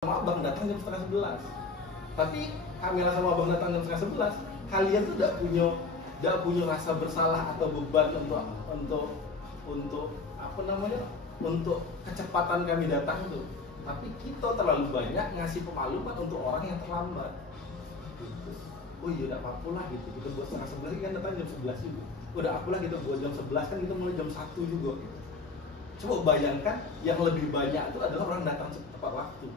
sama abang datang jam setengah 11. Tapi Kamila sama abang datang jam setengah 11, kalian tuh tidak punya rasa bersalah atau beban untuk apa namanya, untuk kecepatan kami datang tuh. Tapi kita terlalu banyak ngasih pemakluman untuk orang yang terlambat. Gitu. Oh iya, udah apa lah gitu. Kita buat setengah 11 kan datang jam 11 juga. Udah apa lah kita buat jam 11 kan kita mulai jam 1 juga. Gitu. Coba bayangkan yang lebih banyak itu adalah orang datang tepat waktu.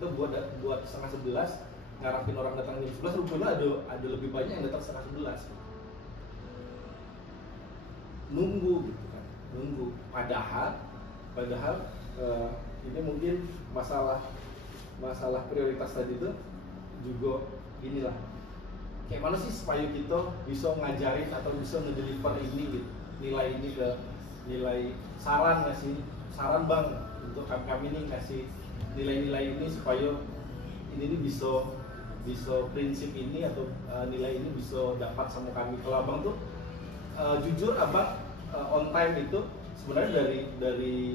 Kita buat setengah 11, ngarapin orang datang jam 11, rupanya ada lebih banyak yang datang setengah 11. Nunggu gitu kan, nunggu. Padahal ini mungkin masalah prioritas tadi itu juga inilah. Kayak mana sih supaya kita bisa ngajarin atau bisa ngedeliver ini gitu, nilai ini ke nilai saran, ngasih saran bang untuk kami nih, ngasih nilai-nilai ini supaya ini bisa prinsip ini atau nilai ini bisa dapat sama kami. Kalau abang tuh jujur abang on time itu sebenarnya dari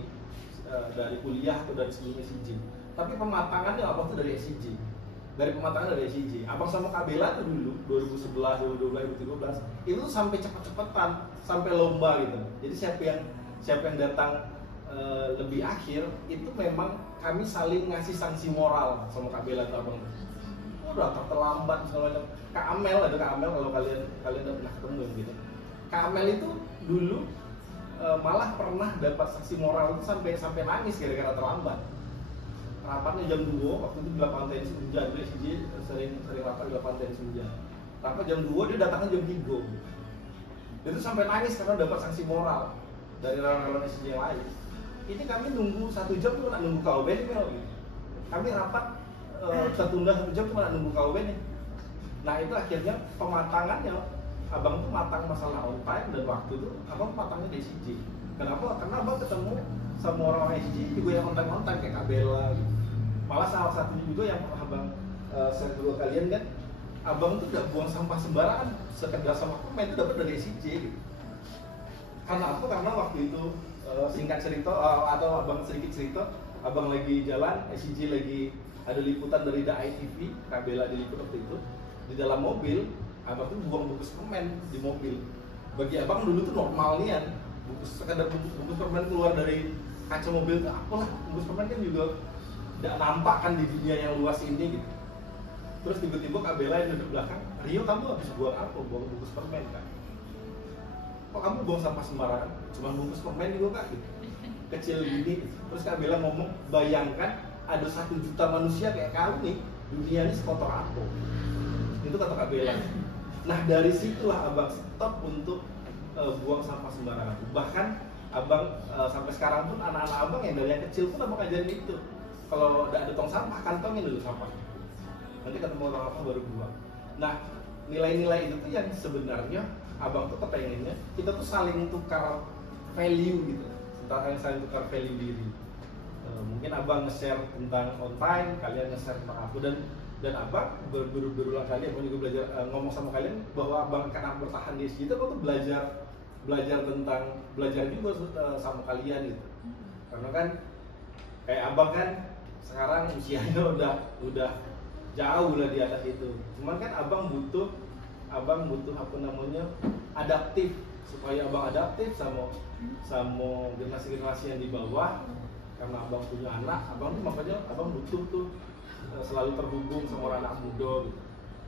kuliah atau dari sebelum SCJ. Tapi pematangannya abang tuh dari SCJ. Abang sama Kabela tuh dulu 2011, 2012, 2013 itu sampai cepet-cepetan, sampai lomba gitu. Jadi siapa yang datang lebih akhir itu memang kami saling ngasih sanksi moral sama Kabela tuh abang. Udah terlambat segala macam. Kak Amel kalau kalian udah pernah ketemu gitu. Kak Amel itu dulu malah pernah dapat sanksi moral itu sampai nangis gara-gara terlambat. Rapatnya jam 2, waktu itu di lapangan tenis hujan, jadi SCJ sering rapat di lapangan tenis hujan. Rapat jam 2, dia datangnya jam 3. Dia tuh sampai nangis karena dapat sanksi moral dari relawan SCJ yang lain. Ini kami nunggu 1 jam cuma nunggu KOB nih Mel. Kami rapat tertunda 1 jam cuma nunggu KOB nih. Nah itu akhirnya pematangannya, abang tuh matang masalah on time dan waktu tuh, abang matangnya di SCJ. Kenapa? Karena abang ketemu sama orang SCJ juga yang on time kayak Kabela gitu. Malah salah satunya juga yang abang share dulu kalian kan, abang tuh gak buang sampah sembarangan, sekedar sama komen itu dapat dari SCJ gitu. Karena apa? Karena waktu itu singkat cerita atau abang sedikit cerita, abang lagi jalan, SCJ lagi ada liputan dari DAI TV, Kabela diliput waktu itu. Di dalam mobil, abang tuh buang bungkus permen di mobil. Bagi abang dulu tuh normal nian, sekedar bungkus permen keluar dari kaca mobil tuh apalah, bungkus permen kan juga tidak nampak kan di dunia yang luas ini gitu. Terus tiba-tiba Kabela yang duduk belakang, Rio kamu habis buang apa? Buang bungkus permen kan? Kok kamu buang sampah sembarangan? Cuma bungkus permen juga kak gitu. Kecil gini. Terus Kabela ngomong, bayangkan ada 1 juta manusia kayak kamu nih, dunia ini sekotor apa? Itu kata Kabela. Nah dari situlah abang stop untuk buang sampah sembarangan. Bahkan abang sampai sekarang pun anak-anak abang yang dari yang kecil pun abang ajarin itu. Kalau udah ada tong sampah, kantongin dulu sampah. Nanti ketemu orang apa baru buang. Nah, nilai-nilai itu tuh yang sebenarnya abang tuh kepengennya kita tuh saling tukar value gitu. Saling tukar value diri. Mungkin abang nge-share tentang on time, kalian nge-share tentang aku, dan abang berulang kali abang juga belajar ngomong sama kalian bahwa abang karena bertahan di SCJ itu abang tuh belajar juga sama kalian gitu. Karena kan kayak abang kan sekarang usianya udah jauh lah di atas itu. Cuman kan abang butuh apa namanya, adaptif, supaya abang adaptif sama generasi yang di bawah. Karena abang punya anak, abang tuh makanya abang butuh tuh selalu terhubung sama orang anak muda gitu.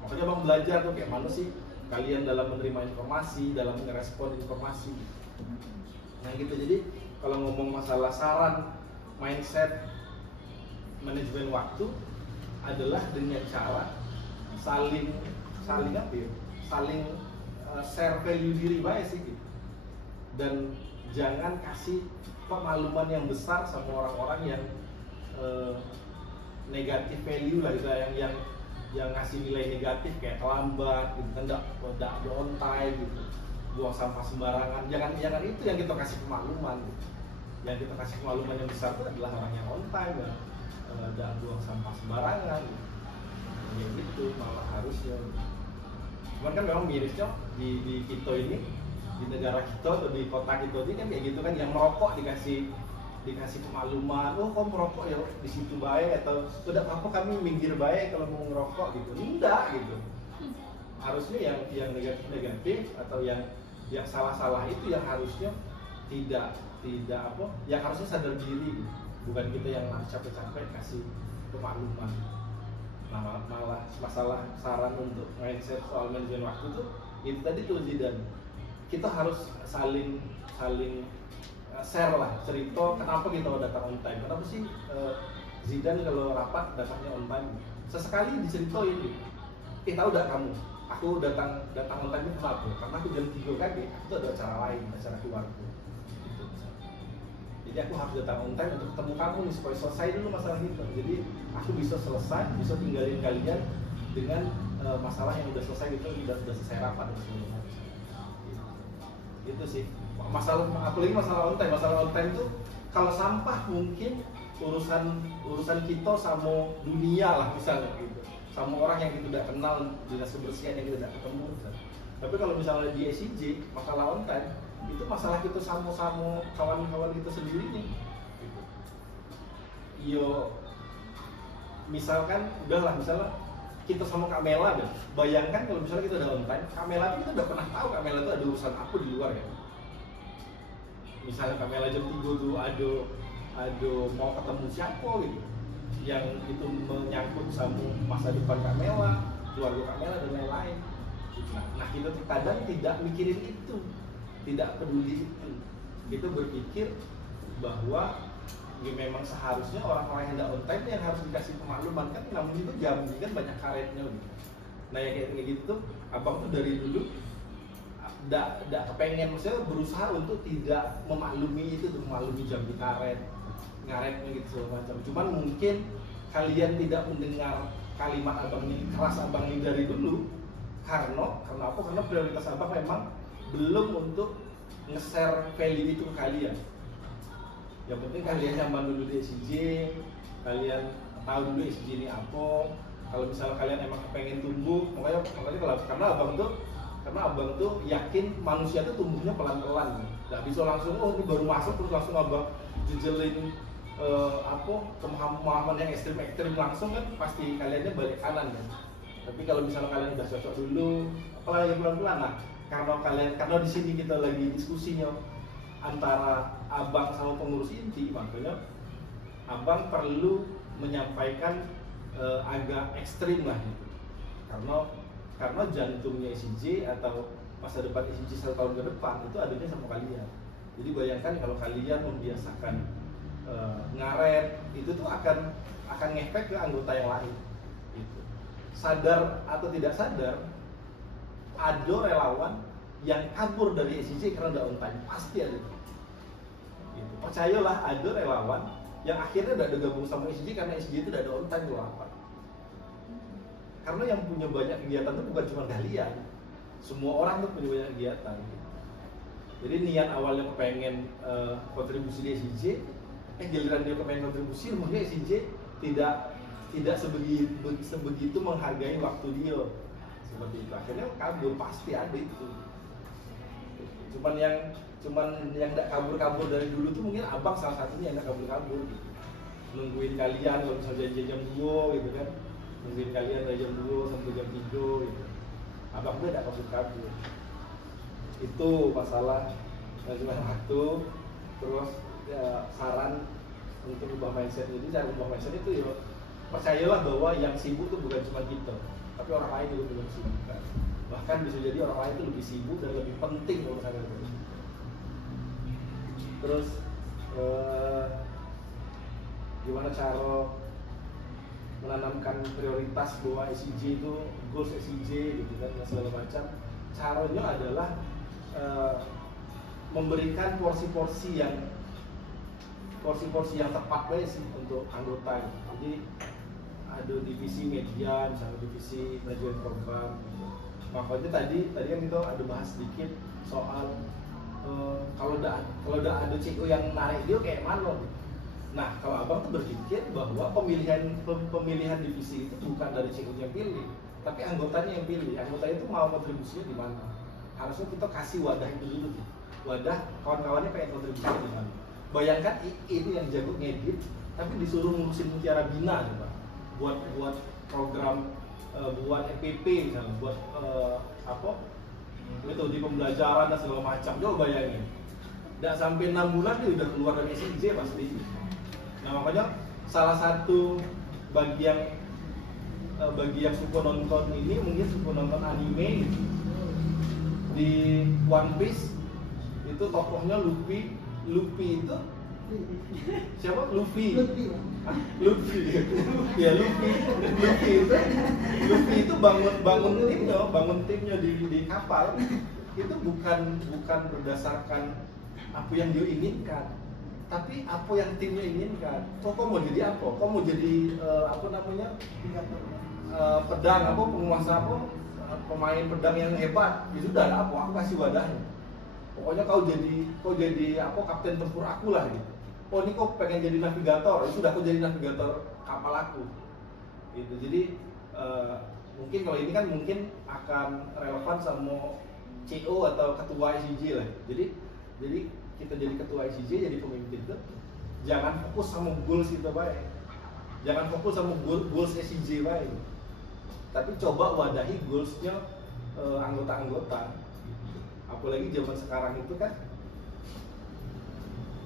Makanya abang belajar tuh kayak mana sih kalian dalam menerima informasi, dalam merespon informasi. Nah gitu. Jadi kalau ngomong masalah saran, mindset, manajemen waktu adalah dengan cara saling apa ya? Saling share value diri baik sih gitu. Dan jangan kasih pemakluman yang besar sama orang-orang yang negatif value lah gitu, yang ngasih nilai negatif kayak terlambat gitu kan, tidak on time gitu, buang sampah sembarangan. Jangan itu yang kita kasih pemakluman gitu. Yang kita kasih pemakluman yang besar itu adalah orang yang on time ya, tidak buang sampah sembarangan gitu. Ya gitu malah harusnya. Cuman kan memang mirisnya di kita ini, di negara kita atau di kota kita ini kan kayak gitu kan, yang merokok dikasih dikasih pemakluman, oh kok merokok ya di situ baik, atau udah apa kami minggir baik kalau mau ngerokok gitu, enggak gitu. Harusnya yang negatif atau yang salah itu yang harusnya tidak apa, yang harusnya sadar diri, bukan kita yang capek-capek kasih pemakluman. Nah, malah masalah saran untuk mindset soal manajemen waktu tuh itu tadi tuh Zidan, kita harus saling share lah cerita kenapa kita datang on time, kenapa sih Zidan kalau rapat datangnya on time, sesekali diceritain gitu. Tahu gak kamu, aku datang on time itu kenapa? Karena aku jam 3 kan, aku tuh ada acara lain, acara keluarga gitu. Jadi aku harus datang on time untuk ketemu kamu nih, supaya selesai dulu masalah itu. Jadi aku bisa tinggalin kalian dengan masalah yang udah selesai gitu, udah selesai rapat dan sebagainya. Itu sih masalah, apalagi masalah on time tuh kalau sampah mungkin urusan kita sama dunia lah misalnya gitu, sama orang yang kita tidak kenal, dinas kebersihan yang kita tidak ketemu misalnya. Tapi kalau misalnya di SCJ masalah on time itu masalah kita sama kawan-kawan kita sendiri nih gitu. Yo misalnya kita sama Kak Mela deh. Bayangkan kalau misalnya kita udah on time, Kak Mela itu kita udah pernah tahu Kak Mela itu ada urusan apa di luar ya. Misalnya Kak Mela jam 3 tuh ada mau ketemu siapa gitu, yang itu menyangkut sama masa depan Kak Mela, keluarga Kak Mela dan lain-lain. Nah kita kadang tidak mikirin itu, tidak peduli itu. Kita berpikir bahwa ya memang seharusnya orang-orang yang tidak on time yang harus dikasih pemakluman, kan namun itu jam ini kan banyak karetnya gitu. Nah ya kayak gitu tuh abang tuh dari dulu tidak kepengen, maksudnya berusaha untuk tidak memaklumi itu, memaklumi jam di ngaretnya gitu segala macam. Cuman mungkin kalian tidak mendengar kalimat abang ini, keras abang ini dari dulu karena apa? Karena prioritas abang memang belum untuk nge-share value itu ke kalian. Yang penting kalian nyaman dulu di SCJ, kalian tahu dulu SCJ ini apa. Kalau misalnya kalian emang pengen tumbuh, makanya karena abang tuh yakin manusia tuh tumbuhnya pelan-pelan, nggak bisa langsung ini baru masuk terus langsung abang jejelin pemahaman yang ekstrim langsung, kan pasti kaliannya balik kanan kan. Tapi kalau misalnya kalian udah cocok dulu, apalagi pelan-pelan, nah karena di sini kita lagi diskusinya antara abang sama pengurus inti, makanya abang perlu menyampaikan agak ekstrim lah gitu. Karena jantungnya SCJ atau masa depan SCJ 1 tahun ke depan itu adanya sama kalian. Jadi bayangkan kalau kalian membiasakan ngaret, itu tuh akan ngefek ke anggota yang lain gitu. Sadar atau tidak sadar, ada relawan yang kabur dari SCJ karena udah on time, pasti ada gitu. Percayalah, ada relawan yang akhirnya udah gabung sama SCJ karena SCJ itu udah ada on time loh rapat. Karena yang punya banyak kegiatan itu bukan cuma kalian, semua orang tuh punya banyak kegiatan. Jadi niat awalnya kepengen kontribusi di SCJ, giliran dia kepengen kontribusi, mungkin SCJ tidak sebegitu menghargai waktu dia seperti itu. Akhirnya kabur, pasti ada itu. Cuman yang tidak kabur dari dulu tuh mungkin abang salah satunya yang tidak kabur gitu. Nungguin kalian kalau misalnya janji jam 2 gitu kan, nungguin kalian dari jam 2 sampai jam 3 gitu. Abang tuh tidak kabur. Itu masalah manajemen waktu. Terus ya, saran untuk ubah mindset. Jadi cara ubah mindset itu ya percayalah bahwa yang sibuk itu bukan cuma kita, tapi orang lain juga belum sibuk kan. Bahkan bisa jadi orang lain itu lebih sibuk dan lebih penting urusan itu. Terus gimana cara menanamkan prioritas bahwa SCJ itu goals SCJ gitu kan, segala macam. Caranya adalah memberikan porsi-porsi yang tepat banget sih untuk anggota gitu. Jadi ada divisi media, misalnya divisi manajemen program gitu. Makanya tadi kan kita ada bahas sedikit soal kalau udah ada CEO yang narik dia kayak mana gitu. Nah, kalau abang tuh berpikir bahwa pemilihan divisi itu bukan dari CEO yang pilih, tapi anggotanya yang pilih. Anggota itu mau kontribusinya di mana. Harusnya kita kasih wadah itu dulu gitu. Wadah kawan-kawannya pengen kontribusinya di mana. Bayangkan ini yang jago ngedit, tapi disuruh ngurusin Mutiara Bina nih, Pak. Buat program, buat EPP misalnya, buat itu di pembelajaran dan segala macam. Coba bayangin. Nggak sampai 6 bulan dia udah keluar dari SIJ pasti. Nah makanya salah satu bagi yang suka nonton ini, mungkin suka nonton anime di One Piece itu tokohnya Luffy itu siapa? Luffy ya Luffy itu bangun timnya di kapal itu bukan berdasarkan apa yang dia inginkan, tapi apa yang timnya inginkan. Kok mau jadi apa? Kok mau jadi pedang apa, penguasa apa, pemain pedang yang hebat? Ya sudah, aku kasih wadahnya. Pokoknya kau jadi apa, kapten tempur aku lah gitu. Oh ini kok pengen jadi navigator? Ya sudah, aku jadi navigator kapal aku. Gitu. Jadi mungkin kalau ini kan mungkin akan relevan sama CEO atau ketua ICJ lah. Jadi kita jadi ketua ICJ, jadi pemimpin itu jangan fokus sama goals kita baik. Jangan fokus sama goals ICJ baik. Tapi coba wadahi goalsnya anggota-anggota. Apalagi zaman sekarang itu kan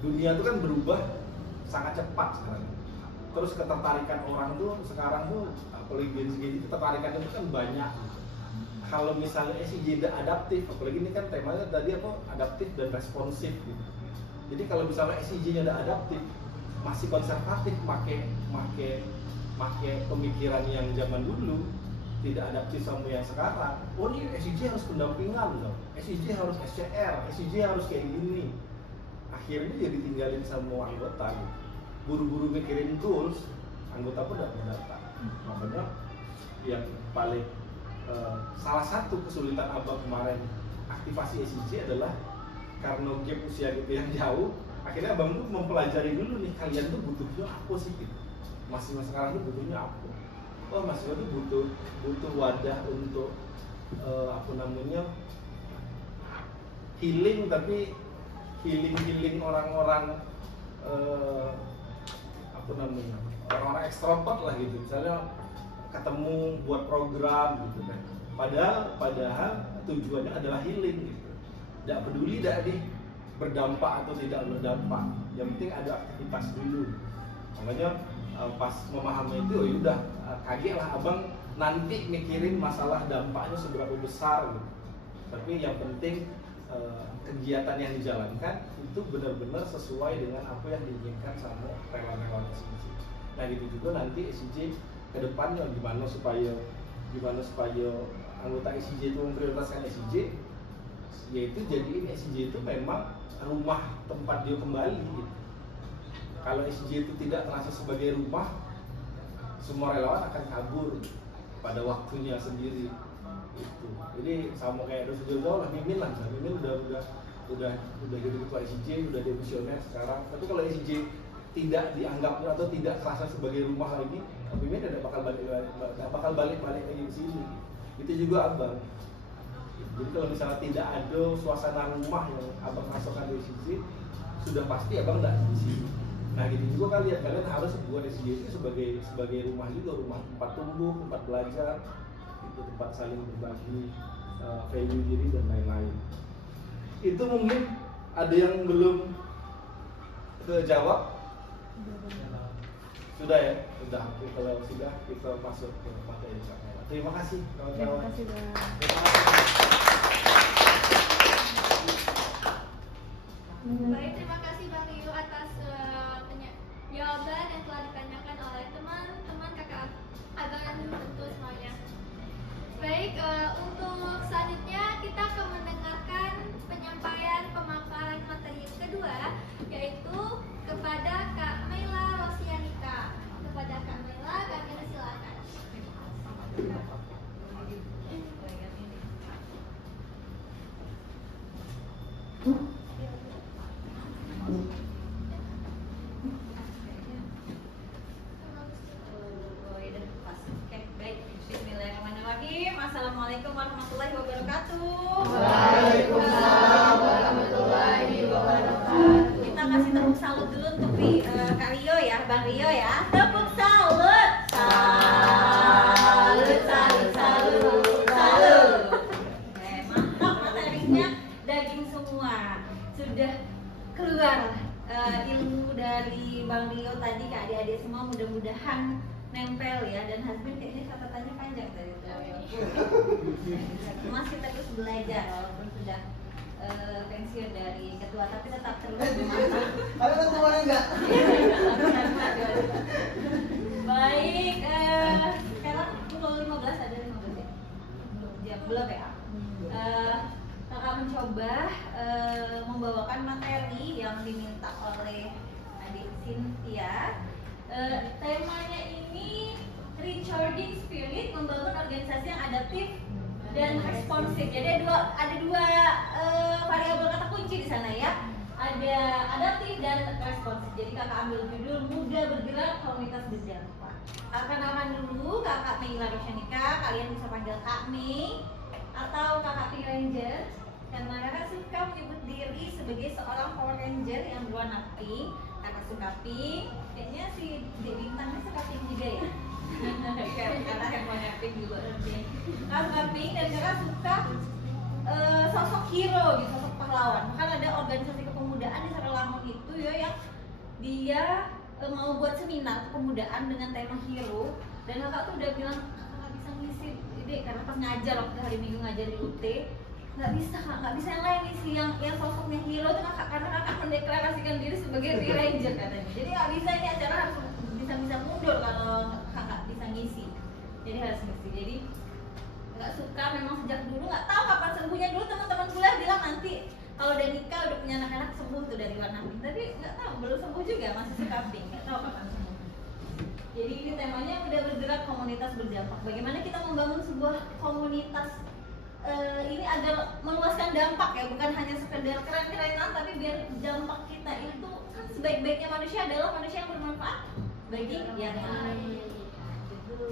dunia itu kan berubah sangat cepat sekarang. Terus ketertarikan orang tuh sekarang tuh, apalagi Gen Z ketertarikan itu kan banyak. Kalau misalnya SIJ tidak adaptif, apalagi ini kan temanya tadi apa, adaptif dan responsif gitu. Jadi kalau misalnya SIJ-nya tidak adaptif, masih konservatif, pakai pemikiran yang zaman dulu, tidak adaptif sama yang sekarang. Oh ini SIJ harus pendampingan loh, SIJ harus SCR, SIJ harus kayak gini. Akhirnya jadi tinggalin sama anggota gitu. Buru-buru mikirin goals, anggota pun tidak datang. Makanya yang paling salah satu kesulitan abang kemarin aktivasi SIJ adalah karena gap usia gitu yang jauh. Akhirnya abang tuh mempelajari dulu nih, kalian tuh butuhnya apa sih gitu. Masing-masing sekarang tuh butuhnya apa? Oh masing-masing tuh butuh wadah untuk healing, tapi healing orang-orang orang-orang ekstrovert lah gitu. Misalnya ketemu buat program gitu kan. Padahal tujuannya adalah healing gitu. Tidak peduli berdampak atau tidak berdampak. Yang penting ada aktivitas dulu. Makanya pas memahami itu, ya udah kaget lah abang nanti mikirin masalah dampaknya seberapa besar gitu. Tapi yang penting kegiatan yang dijalankan itu benar-benar sesuai dengan apa yang diinginkan sama relawan-relawan SIJ. Nah gitu juga nanti SIJ ke depannya gimana supaya anggota SIJ itu memprioritaskan SIJ, yaitu jadiin SIJ itu memang rumah tempat dia kembali gitu. Kalau SIJ itu tidak terasa sebagai rumah, semua relawan akan kabur pada waktunya sendiri itu. Jadi sama kayak dosen jauh lah, Mimin udah jadi ketua SIJ, udah demisioner sekarang. Tapi kalau SIJ tidak dianggap atau tidak terasa sebagai rumah lagi, Mimin tidak bakal balik lagi ke sini. Itu juga abang. Jadi kalau misalnya tidak ada suasana rumah yang abang rasakan di SIJ, sudah pasti abang tidak di sini. Nah gitu juga kalian harus buat SIJ itu sebagai rumah juga, rumah tempat tumbuh, tempat belajar, itu tempat saling berbagi value diri dan lain-lain. Itu mungkin ada yang belum kejawab? Sudah ya? Sudah. Oke, kalau sudah kita masuk ke materi. Terima kasih kawan-kawan. Terima kasih. Baik, terima kasih Bang Rio atas jawaban yang telah ditanyakan oleh teman-teman kakak abang tentu semuanya. Baik, untuk selanjutnya kita akan mendengarkan penyampaian pemaparan materi yang kedua, yaitu kepada Kak Mela Rosianika. Kepada Kak Mela, kami silakan. Assalamualaikum warahmatullahi wabarakatuh. Waalaikumsalam warahmatullahi wabarakatuh. Kita kasih tepuk salut dulu untuk Kak Rio ya, Bang Rio ya. Tepuk salut. Salut, salut, salut, salut. Oke, mantap materinya, daging semua. Sudah keluar ilmu dari Bang Rio tadi ke adik-adik semua, mudah-mudahan nempel ya. Dan husband kayaknya catatannya panjang tadi tuh. Masih terus belajar walaupun sudah pensiun dari ketua, tapi tetap terus memasak. Ada ketuanya enggak? Baik, sekarang pukul 15 ada 15 ya? Belum ya? Kakak mencoba membawakan materi yang diminta oleh adik Cynthia. Temanya ini Recharging Spirit, membangun organisasi yang adaptif dan responsif. Jadi ada dua variabel kata kunci di sana ya. Ada adaptif dan responsif. Jadi kakak ambil judul Muda Bergerak Komunitas Berdampak. Kenalan dulu, kakak Meila Rosyanika, kalian bisa panggil Kak Mei atau kakak Pink Ranger. Karena kakak suka menyebut diri sebagai seorang Power Ranger yang berwarna pink. Kakak suka pink, kayaknya si Dek Bintangnya suka pink juga ya. Karena yang warna pink juga pink. Kakak suka pink dan kakak suka sosok hero gitu, sosok pahlawan. Bahkan ada organisasi kepemudaan di Saralangun itu ya yang dia mau buat seminar kepemudaan dengan tema hero. Dan kakak tuh udah bilang kakak bisa ngisi ide karena pas ngajar waktu hari Minggu ngajar di UT nggak bisa yang lain ngisi yang sosoknya hero tuh kakak, karena kakak mendeklarasikan diri sebagai Free Ranger katanya. Jadi nggak bisa, ini acara harus bisa mundur kalau kakak bisa ngisi. Jadi harus ngisi. Jadi nggak suka memang sejak dulu, nggak tahu kapan sembuhnya. Dulu teman-teman kuliah bilang nanti kalau udah nikah udah punya anak-anak sembuh tuh dari warna pink, tapi nggak tahu, belum sembuh juga, masih suka pink, nggak tahu kapan sembuh. Jadi ini temanya udah bergerak komunitas berdampak. Bagaimana kita membangun sebuah komunitas ini agar meluaskan dampak ya, bukan hanya sekedar keren-kerenan, tapi biar dampak kita itu kan sebaik-baiknya manusia adalah manusia yang bermanfaat bagi yang lain. Gitu.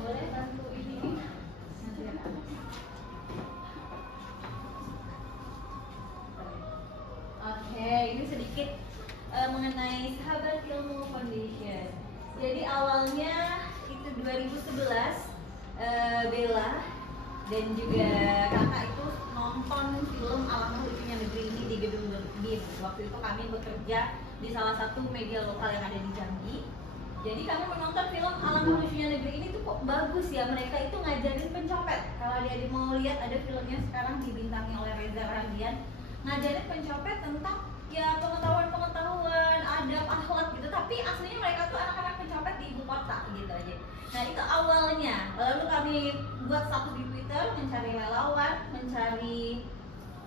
Boleh bantu ini? Oke, ini sedikit mengenai Sahabat Ilmu Foundation. Jadi awalnya itu 2011 Bella dan juga kakak itu nonton film Alangkah Lucunya Negeri ini di Gedung BIN. Waktu itu kami bekerja di salah satu media lokal yang ada di Jambi. Jadi kami menonton film Alangkah Lucunya Negeri ini tuh kok bagus ya, mereka itu ngajarin pencopet. Kalau adik-adik mau lihat ada filmnya sekarang dibintangi oleh Reza Radian, ngajarin pencopet tentang ya pengetahuan, adab, akhlak gitu. Tapi aslinya mereka tuh anak-anak pencopet di ibu kota gitu aja. Nah itu awalnya. Lalu kami buat status di Twitter, mencari relawan, mencari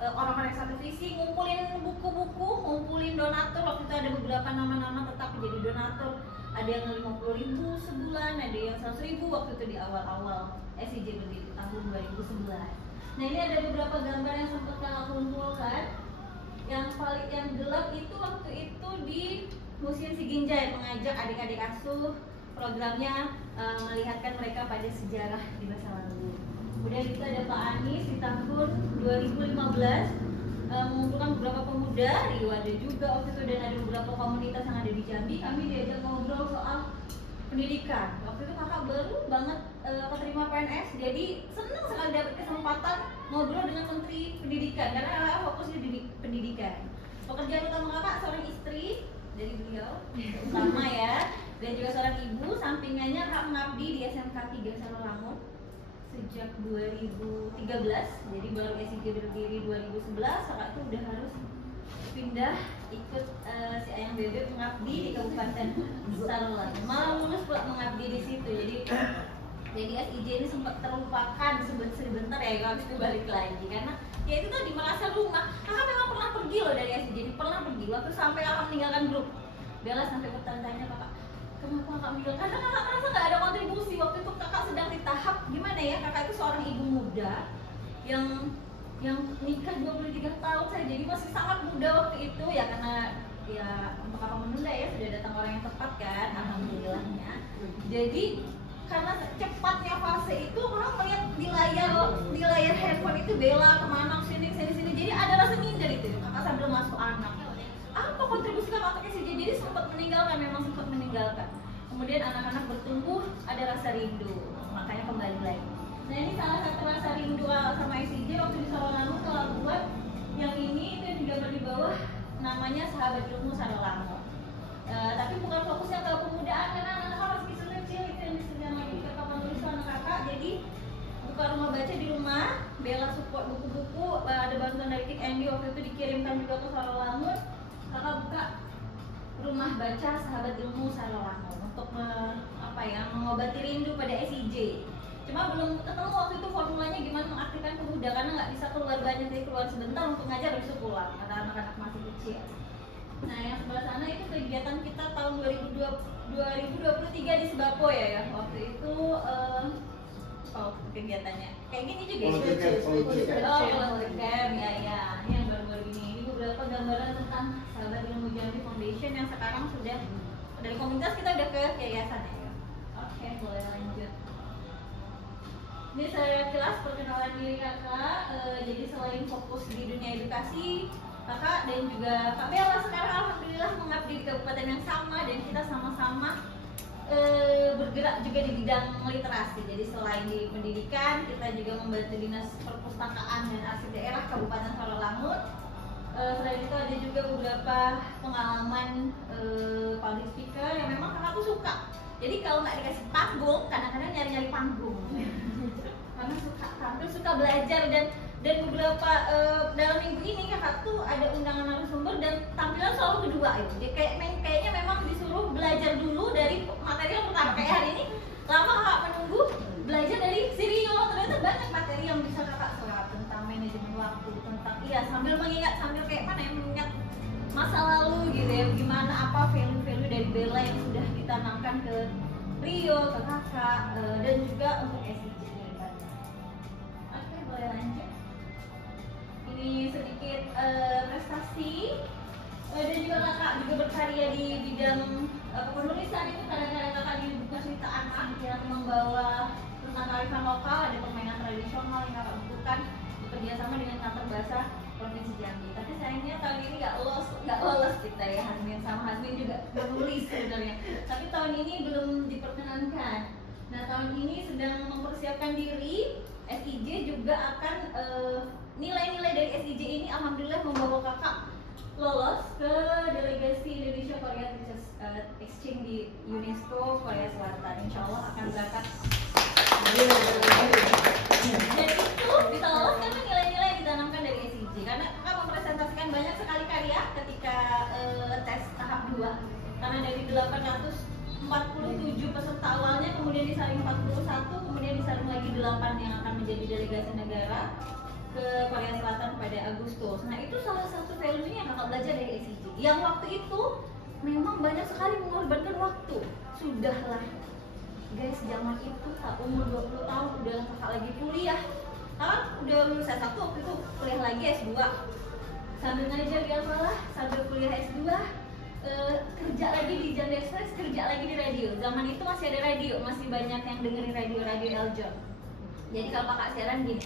orang-orang yang satu visi, ngumpulin buku-buku, ngumpulin donatur. Waktu itu ada beberapa nama-nama tetap jadi donatur. Ada yang 50.000 sebulan, ada yang 100.000 waktu itu di awal-awal SIJ berdiri tahun 2011. Nah ini ada beberapa gambar yang sempat kakak kumpulkan. Yang gelap itu waktu itu di Museum Siginjai, mengajak adik-adik asuh, programnya melihatkan mereka pada sejarah di masa lalu. Kemudian kita ada Pak Anies di tahun 2015 mengumpulkan beberapa pemuda, Rio ada juga waktu itu, dan ada beberapa komunitas yang ada di Jambi. Kami diajak ngobrol soal pendidikan. Waktu itu kakak baru banget keterima PNS, jadi senang sekali dapat kesempatan ngobrol dengan Menteri Pendidikan karena kakak fokus di pendidikan. Pekerjaan utama kakak seorang istri dari beliau utama ya, dan juga seorang ibu. Sampingannya kakak mengabdi di SMK 3 Saralangun sejak 2013, jadi baru SIG berdiri 2011. Kakak tuh udah harus pindah ikut si Ayang Bebek mengabdi di Kabupaten Saralangun, malah lulus buat mengabdi di situ. Jadi SIJ ini sempat terlupakan sebentar ya, habis itu balik lagi karena ya itu tadi merasa rumah. Kakak memang pernah pergi loh dari SIJ ini, pernah pergi waktu sampai kakak meninggalkan grup. Bella sampai bertanya-tanya, kakak kenapa kakak meninggal? Karena kakak merasa nggak ada kontribusi. Waktu itu kakak sedang di tahap gimana ya, kakak itu seorang ibu muda yang nikah 23 tahun saya, jadi masih sangat muda waktu itu ya, karena ya untuk apa menunda ya, sudah datang orang yang tepat kan, alhamdulillahnya. Jadi karena cepatnya fase itu orang melihat di layar handphone itu Bella kemana sini, jadi ada rasa minder itu kakak sambil masuk anak. Apa kontribusi kakak ke SIJ? Jadi sempat meninggalkan. Kemudian anak-anak bertumbuh, ada rasa rindu, makanya kembali lagi. Nah ini salah satu rasa rindu sama SIJ waktu di Sarolangu telah buat yang ini, itu yang digambar di bawah, namanya Sahabat Ilmu Sarolangu. Tapi bukan fokusnya ke pemudaan karena anak-anak masih kecil-kecil, itu yang sedang lagi kakak menulis anak kakak. Jadi buka rumah baca di rumah, Bella support buku-buku, ada bantuan dari Kik Andy waktu itu dikirimkan juga ke Sarolangu. Kakak buka rumah baca Sahabat Ilmu Sarolangu untuk mengobati rindu pada SIJ. Cuma belum ketemu waktu itu formulanya gimana mengaktifkan pemuda karena nggak bisa keluar banyak, jadi keluar sebentar untuk ngajar habis itu pulang karena anak-anak masih kecil. Nah yang sebelah sana itu kegiatan kita tahun 2023 di Sebako ya waktu itu kegiatannya kayak gini juga ya yang baru-baru ini beberapa gambaran tentang Sahabat Ilmu Jambi Foundation yang sekarang sudah dari komunitas kita udah ke yayasan ya. Oke, boleh lanjut. Ini saya jelas perkenalan diri kakak. Jadi selain fokus di dunia edukasi, kakak dan juga Kak Bella sekarang alhamdulillah mengabdi di kabupaten yang sama dan kita sama-sama bergerak juga di bidang literasi. Jadi selain di pendidikan, kita juga membantu Dinas Perpustakaan dan Arsip Daerah Kabupaten Sarolangu. Selain itu ada juga beberapa pengalaman public speaker yang memang kakak tuh suka. Jadi kalau nggak dikasih panggung, kadang-kadang nyari-nyari panggung. Karena suka belajar dan beberapa dalam minggu ini kakak tuh ada undangan narasumber dan tampilan selalu kedua itu. Jadi kayaknya memang disuruh belajar dulu dari materi yang pertama kayak hari ini. Lama kakak menunggu belajar dari Sirio, ternyata banyak materi yang bisa kakak serap tentang manajemen waktu, tentang sambil kayak mana ya, mengingat masa lalu gitu ya, gimana apa value-value dari Bella yang sudah ditanamkan ke Rio, ke kakak dan juga untuk SIJ ke depannya. Oke, boleh lanjut. Ini sedikit prestasi dan juga kakak juga berkarya di bidang penulisan. Itu kadang-kadang kakak di buku cerita anak yang membawa tentang kearifan lokal, ada permainan tradisional yang kakak bukukan bekerja sama dengan kantor bahasa Provinsi Jambi. Tapi sayangnya tahun ini nggak lolos kita ya, Hasmin sama Hasmin juga menulis sebenarnya. Tapi tahun ini belum diperkenankan. Nah tahun ini sedang mempersiapkan diri. SIJ juga akan nilai-nilai dari SIJ ini alhamdulillah membawa kakak lolos ke delegasi Indonesia Korea Teachers Exchange di UNESCO Korea Selatan. Insya Allah akan berangkat. Dan itu bisa lolos karena nilai-nilai yang ditanamkan dari SIJ. Karena kakak mempresentasikan banyak sekali karya ketika tes tahap 2. Karena dari 847 peserta awalnya, kemudian disaring 41, kemudian disaring lagi 8 yang akan menjadi delegasi negara ke Korea Selatan pada Agustus. Nah itu salah satu value-nya yang kakak belajar dari SIJ. Yang waktu itu memang banyak sekali mengorbankan waktu. Sudahlah guys, zaman itu tak umur 20 tahun udah kakak lagi kuliah. Kakak udah lulus S1 waktu itu, kuliah lagi S2. Sambil ngajar di Al-Falah, sambil kuliah S2, kerja lagi di Jambi Express, kerja lagi di radio. Zaman itu masih ada radio, masih banyak yang dengerin radio Eljon. Jadi kalau kakak siaran gini,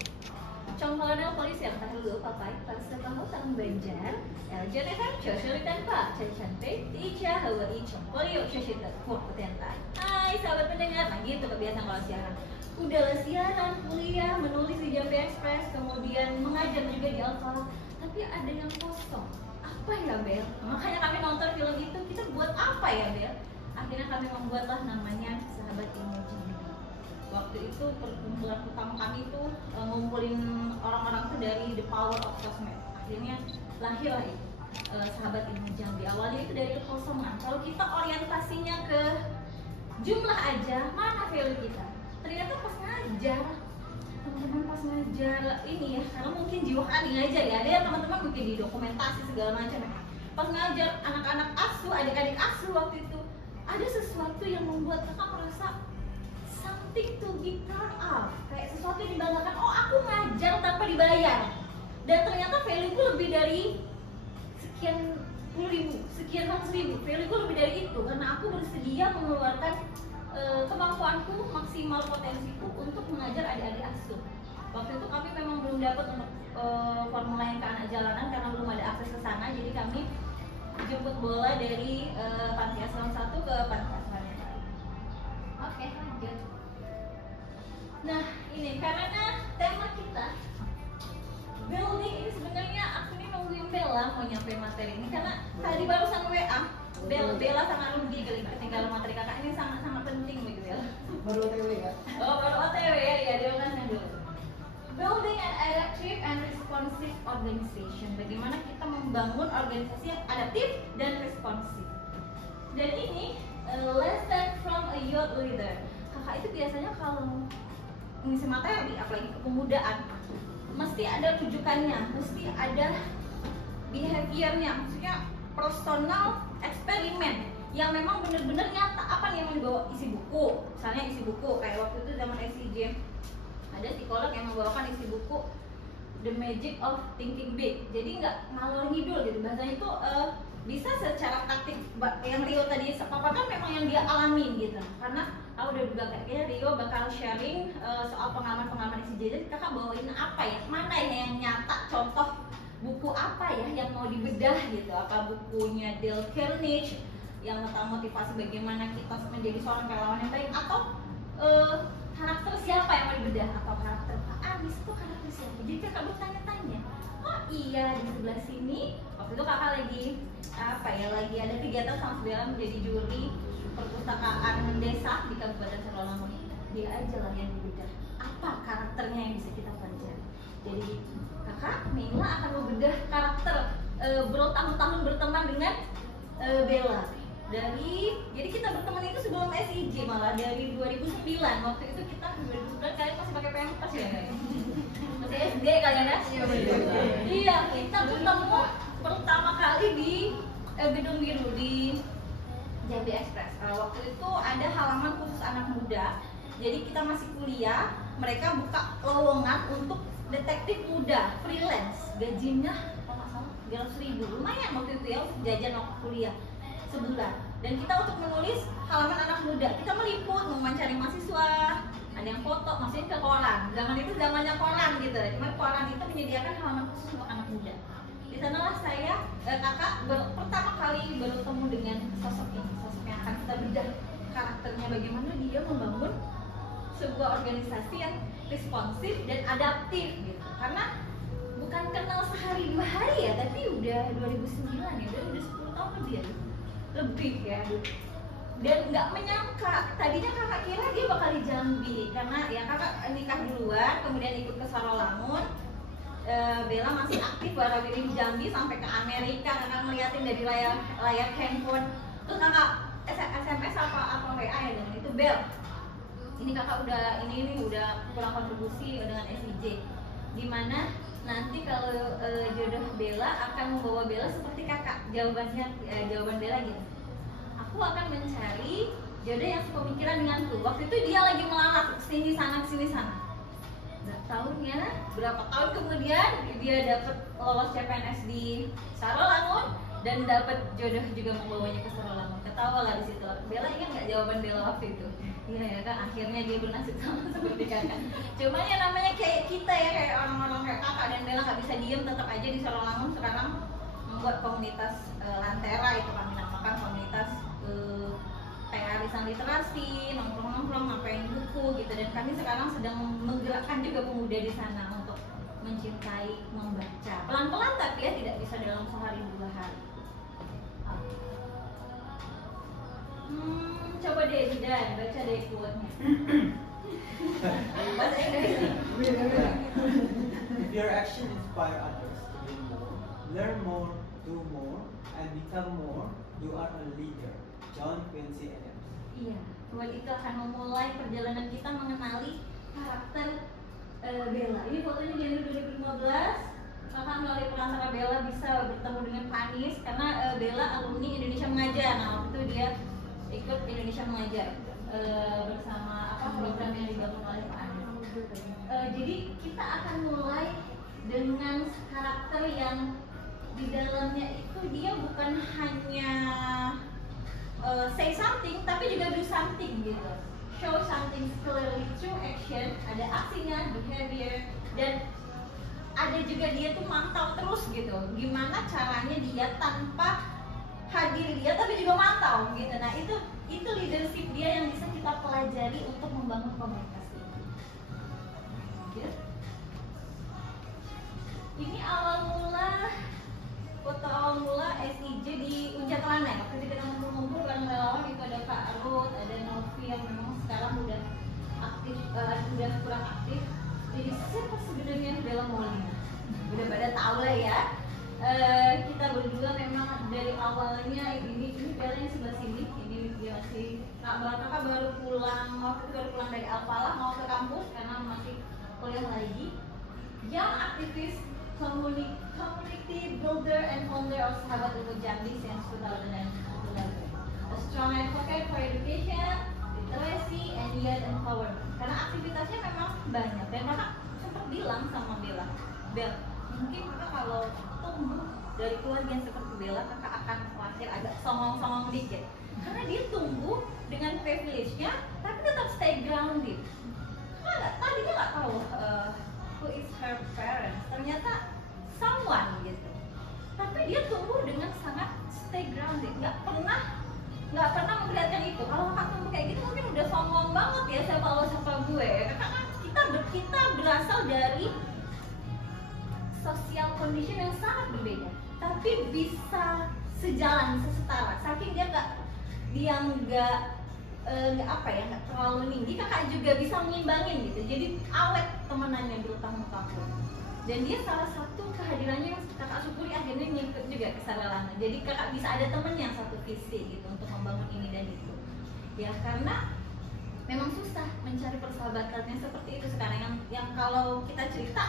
Chong Kolonel Polisi yang tak dulu papai pas kamu tang Banjar, Eljon FM Cosolitan Pak, cantik, Ica Hawaii Chong Polio Cosita Fort Potentan. Hai sahabat pendengar, nah gitu kebiasaan kalau siaran. Udahlah siaran, kuliah, menulis di Jambi Express, kemudian mengajar juga di Al-Falah. Tapi ada yang kosong. Apa ya Bel? Makanya kami nonton film itu, kita buat apa ya Bel? Akhirnya kami membuatlah namanya Sahabat Ilmu Jambi. Waktu itu perkumpulan utama kami itu ngumpulin orang-orang itu dari The Power of Sosmed. Akhirnya lahirlah itu Sahabat Ilmu Jambi. Awalnya itu dari kekosongan. Kalau kita orientasinya ke jumlah aja, mana value kita? Ternyata pas ngajar, teman-teman pas ngajar ini ya, karena mungkin jiwa kami ngajar ya, ada yang teman-teman mungkin di dokumentasi segala macam ya. Pas ngajar anak-anak asuh, adik-adik asuh waktu itu, ada sesuatu yang membuat kakak merasa something to be proud of, kayak sesuatu yang dibanggakan. Oh aku ngajar tanpa dibayar, dan ternyata value gue lebih dari sekian puluh ribu, sekian ratus ribu. Value gue lebih dari itu karena aku bersedia mengeluarkan kemampuanku, maksimal potensiku untuk mengajar adik-adik asuh. Waktu itu kami memang belum dapat untuk formula yang ke anak jalanan karena belum ada akses ke sana, jadi kami jemput bola dari panti asuhan 1 ke panti asuhan yang lain. Oke, lanjut. Nah, ini karena tema kita building, ini sebenarnya aku nih nungguin Bella mau nyampe materi ini karena tadi barusan WA Bella sama Rudy kali ketinggalan materi kakak ini sangat penting bagi Bella. Baru OTW ya? Oh, baru OTW ya, iya dia ulasnya dulu. Building an adaptive and responsive organization. Bagaimana kita membangun organisasi yang adaptif dan responsif. Dan ini lesson from a youth leader. Kakak itu biasanya kalau ngisi materi, apalagi kepemudaan, mesti ada rujukannya, mesti ada behaviornya, maksudnya personal eksperimen yang memang benar-benar nyata. Apa nih yang mau dibawa? Isi buku, misalnya isi buku kayak waktu itu zaman SCJ ada psikolog yang membawakan isi buku The Magic of Thinking Big. Jadi nggak ngalor ngidul gitu, bahasanya itu bisa secara praktik. Yang Rio tadi paparkan memang yang dia alami gitu, karena aku udah juga kayaknya Rio bakal sharing soal pengalaman SCJ. Jadi kakak bawain apa ya, mana ya yang nyata, contoh buku apa ya yang mau dibedah gitu. Apa bukunya Dale Carnegie yang tentang motivasi bagaimana kita menjadi seorang relawan yang baik, atau karakter siapa yang mau dibedah, atau karakter Pak Anis itu karakter siapa. Jadi kakak bertanya-tanya, oh iya di sebelah sini waktu itu kakak lagi apa ya, lagi ada kegiatan sama Bella menjadi juri perpustakaan desa di Kabupaten Sarawangun. Dia aja lah yang dibedah apa karakternya yang bisa kita pelajari. Jadi kakak Mila akan membedah karakter bertahun-tahun berteman dengan Bella. Jadi kita berteman itu sebelum SIJ, malah dari 2009. Waktu itu kita 2009 kalian masih pakai pampers ya guys? Masih SD kalian ya? Iya, kita ketemu pertama kali di Gedung Biru di Jambi Express. Waktu itu ada halaman khusus anak muda. Jadi kita masih kuliah, mereka buka lowongan untuk detektif muda freelance. Gajinya kalau nggak salah 300.000, lumayan waktu itu ya, jajan waktu kuliah sebulan. Dan kita untuk menulis halaman anak muda, kita meliput, mewawancari mahasiswa, ada yang foto, masukin ke koran. Zaman itu zamannya koran gitu, cuma koran itu menyediakan halaman khusus untuk anak muda. Di sanalah saya, kakak pertama kali bertemu dengan sosok ini, sosok yang akan kita bedah karakternya, bagaimana dia membangun sebuah organisasi yang responsif dan adaptif gitu. Karena bukan kenal sehari 2 hari ya, tapi udah 2009 ya, udah 10 tahun lebih ya. Dan nggak menyangka, tadinya kakak kira dia bakal di Jambi karena ya kakak nikah duluan, kemudian ikut ke Sarawangun. Bella masih aktif bareng di Jambi sampai ke Amerika, kakak ngeliatin dari layar handphone. Terus kakak SMS apa WA ya dengan itu, Bel, ini kakak udah udah kurang kontribusi dengan SIJ. Dimana nanti kalau jodoh Bella akan membawa Bella seperti kakak. Jawaban Bella gitu, aku akan mencari jodoh yang sepemikiran denganku. Waktu itu dia lagi melamar sini sana. Berapa tahun kemudian dia dapat lolos CPNS di Sarawangun dan dapat jodoh juga membawanya ke Sarawangun. Ketawa lah di situ. Bella ingat nggak jawaban Bella waktu itu? Iya ya kan, akhirnya dia bernasib sama seperti kakak. Cuman ya namanya kayak kita ya, kayak orang-orang kayak kakak dan Bella nggak bisa diem, tetap aja di Sarawangun sekarang membuat komunitas Lantera, itu kami namakan komunitas kayak arisan literasi, nongkrong-nongkrong, ngapain buku gitu. Dan kami sekarang sedang menggerakkan juga pemuda di sana untuk mencintai membaca. Pelan-pelan tapi ya, tidak bisa dalam sehari 2 hari. Coba deh Bidan, baca deh quote-nya. Bahasa Inggris. If your action inspire others to do more, learn more, do more, and become more, you are a leader. John Quincy Adams. Iya, buat itu akan memulai perjalanan kita mengenali karakter Bella. Ini fotonya dari 2015. Kakak melalui perantara Bella bisa bertemu dengan Pak Anies karena Bella alumni Indonesia Mengajar. Nah, waktu itu dia ikut Indonesia Mengajar bersama program yang dibangun oleh Pak Anies. Jadi kita akan mulai dengan karakter yang di dalamnya itu dia bukan hanya say something tapi juga do something gitu. show something clearly through action, ada aksinya, behavior, dan ada juga dia tuh mantau terus gitu. Gimana caranya dia tanpa hadir dia tapi juga mantau gitu. Nah itu leadership dia yang bisa kita pelajari untuk membangun komunitas ini. Gitu. Ini foto awal mula SIJ di Unja Kelana ya. Waktu itu kita ngumpul-ngumpul bareng relawan, itu ada Kak Ruth, ada Novi yang memang sekarang udah aktif, udah kurang aktif. Jadi siapa sebenarnya Bella Molina? Udah pada tahu lah ya. Kita berdua memang dari awalnya ini Bella yang sebelah sini, ini dia masih kakak baru pulang, waktu itu baru pulang dari Alfalah mau ke kampus karena masih kuliah lagi. Young aktivis, community builder and founder of Sahabat Ilmu Jambi since 2011. A strong advocate for education, literacy, and youth empowerment. Karena aktivitasnya memang banyak dan kakak sempat bilang sama Bella, mungkin kakak kalau tumbuh dari keluarga yang seperti Bella, kakak akan lahir agak songong-songong dikit. Karena dia tumbuh dengan privilege-nya, tapi tetap stay grounded. Tadinya nggak tahu who is her parents. Ternyata someone gitu. Tapi dia tumbuh dengan sangat stay grounded. Nggak pernah memperlihatkan itu. Kalau kakak tumbuh kayak gitu mungkin udah songong banget ya siapa gue. Karena kita berasal dari social condition yang sangat berbeda, tapi bisa sejalan, sesetara. Saking dia nggak terlalu tinggi, kakak juga bisa mengimbangin gitu. Jadi awet temenannya di utang kampus. Dan dia salah satu kehadirannya yang kakak syukuri akhirnya ngikut juga ke Saralana. Jadi kakak bisa ada temen yang satu visi gitu untuk membangun ini dan itu. Ya karena memang susah mencari persahabatan yang seperti itu sekarang. Yang kalau kita cerita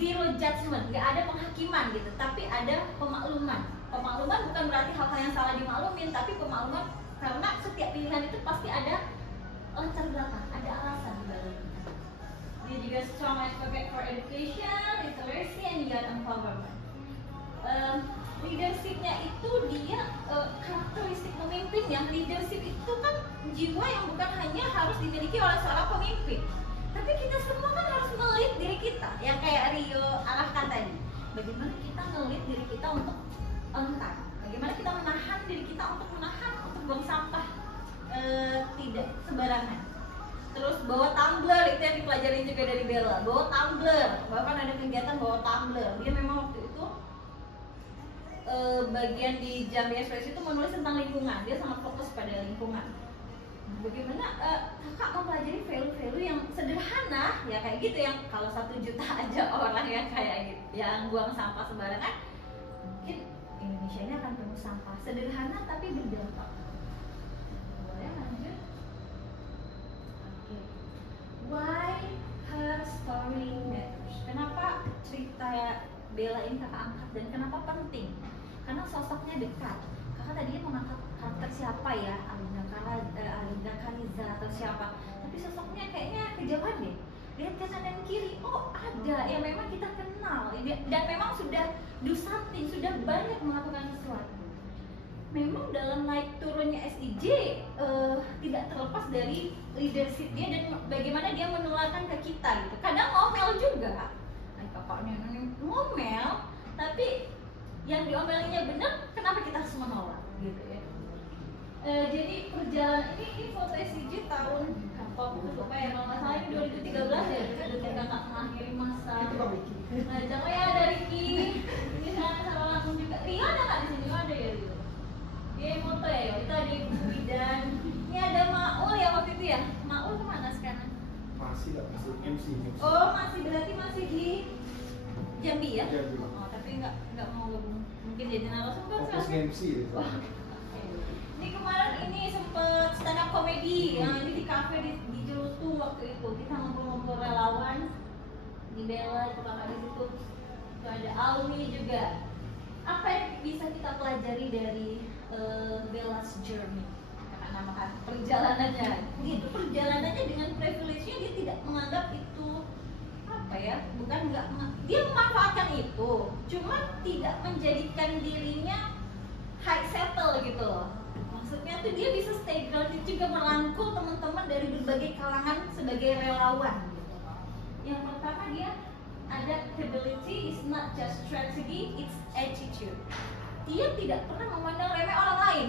zero judgment, nggak ada penghakiman gitu, tapi ada pemakluman. Pemakluman bukan berarti hal-hal yang salah dimaklumin, tapi pemakluman karena setiap pilihan itu pasti ada latar belakang, ada alasan di baliknya. Dia juga strong advocate for education, literacy, and youth empowerment. Leadershipnya itu dia karakteristik pemimpin yang leadership itu kan jiwa yang bukan hanya harus dimiliki oleh seorang pemimpin, tapi kita semua kan harus nge-lead diri kita, yang kayak Rio arahkan tadi. Bagaimana kita nge-lead diri kita untuk on time, bagaimana kita menahan diri kita untuk buang sampah tidak sembarangan. Terus bawa tumbler, itu yang dipelajarin juga dari Bella. Bawa tumbler, bahkan ada kegiatan bawa tumbler. Dia memang waktu itu bagian di Jambi Express itu menulis tentang lingkungan. Dia sangat fokus pada lingkungan. Bagaimana kakak mempelajari value-value yang sederhana, ya kayak gitu, yang kalau 1 juta aja orang yang kayak gitu, yang buang sampah sembarangan, mungkin Indonesia ini akan penuh sampah. Sederhana tapi berdampak. Boleh lanjut? Oke. Why her story matters? Kenapa cerita Bella ini kakak angkat dan kenapa penting? Karena sosoknya dekat. Kakak tadinya mengangkat karakter siapa ya, Alinda Kariza atau siapa, tapi sosoknya kayaknya kejauhan deh. Lihat kanan dan kiri, oh ada yang memang kita kenal dan memang sudah do something, sudah banyak melakukan sesuatu. Memang dalam naik turunnya SIJ tidak terlepas dari leadership dia dan bagaimana dia menularkan ke kita gitu. Kadang ngomel juga, kakaknya ngomel, tapi yang diomelinnya benar, kenapa kita harus menolak gitu ya. Jadi perjalanan ini foto SIJ tahun apa ya, kalau nggak salah ini 2013 ya, ketika kakak mengakhiri masa jangan ya ada Ricky, ini sama langsung juga. Rio ada nggak di sini? Ada ya Rio. Dia foto ya, itu ada Ibu dan ini ada Maul ya waktu itu ya. Maul kemana sekarang? Masih MC. Oh berarti masih di Jambi ya? Jambi. Oh tapi nggak mau mungkin jadi narasumber. Fokus MC gitu. Ini kemarin ini sempet stand up comedy, ini di cafe di Jerutu waktu itu. Kita ngumpul-ngumpul relawan di Bella itu kakak di situ. Itu ada Alwi juga. Apa yang bisa kita pelajari dari Bella's journey? Kakak namakan perjalanannya. Gitu, perjalanannya dengan privilege-nya dia tidak menganggap itu apa ya? Bukan dia memanfaatkan itu, cuma tidak menjadikan dirinya high settle gitu loh. Maksudnya tuh dia bisa stay grounded juga, merangkul teman-teman dari berbagai kalangan sebagai relawan gitu. Yang pertama dia adaptability is not just strategy, it's attitude. Dia tidak pernah memandang remeh orang lain,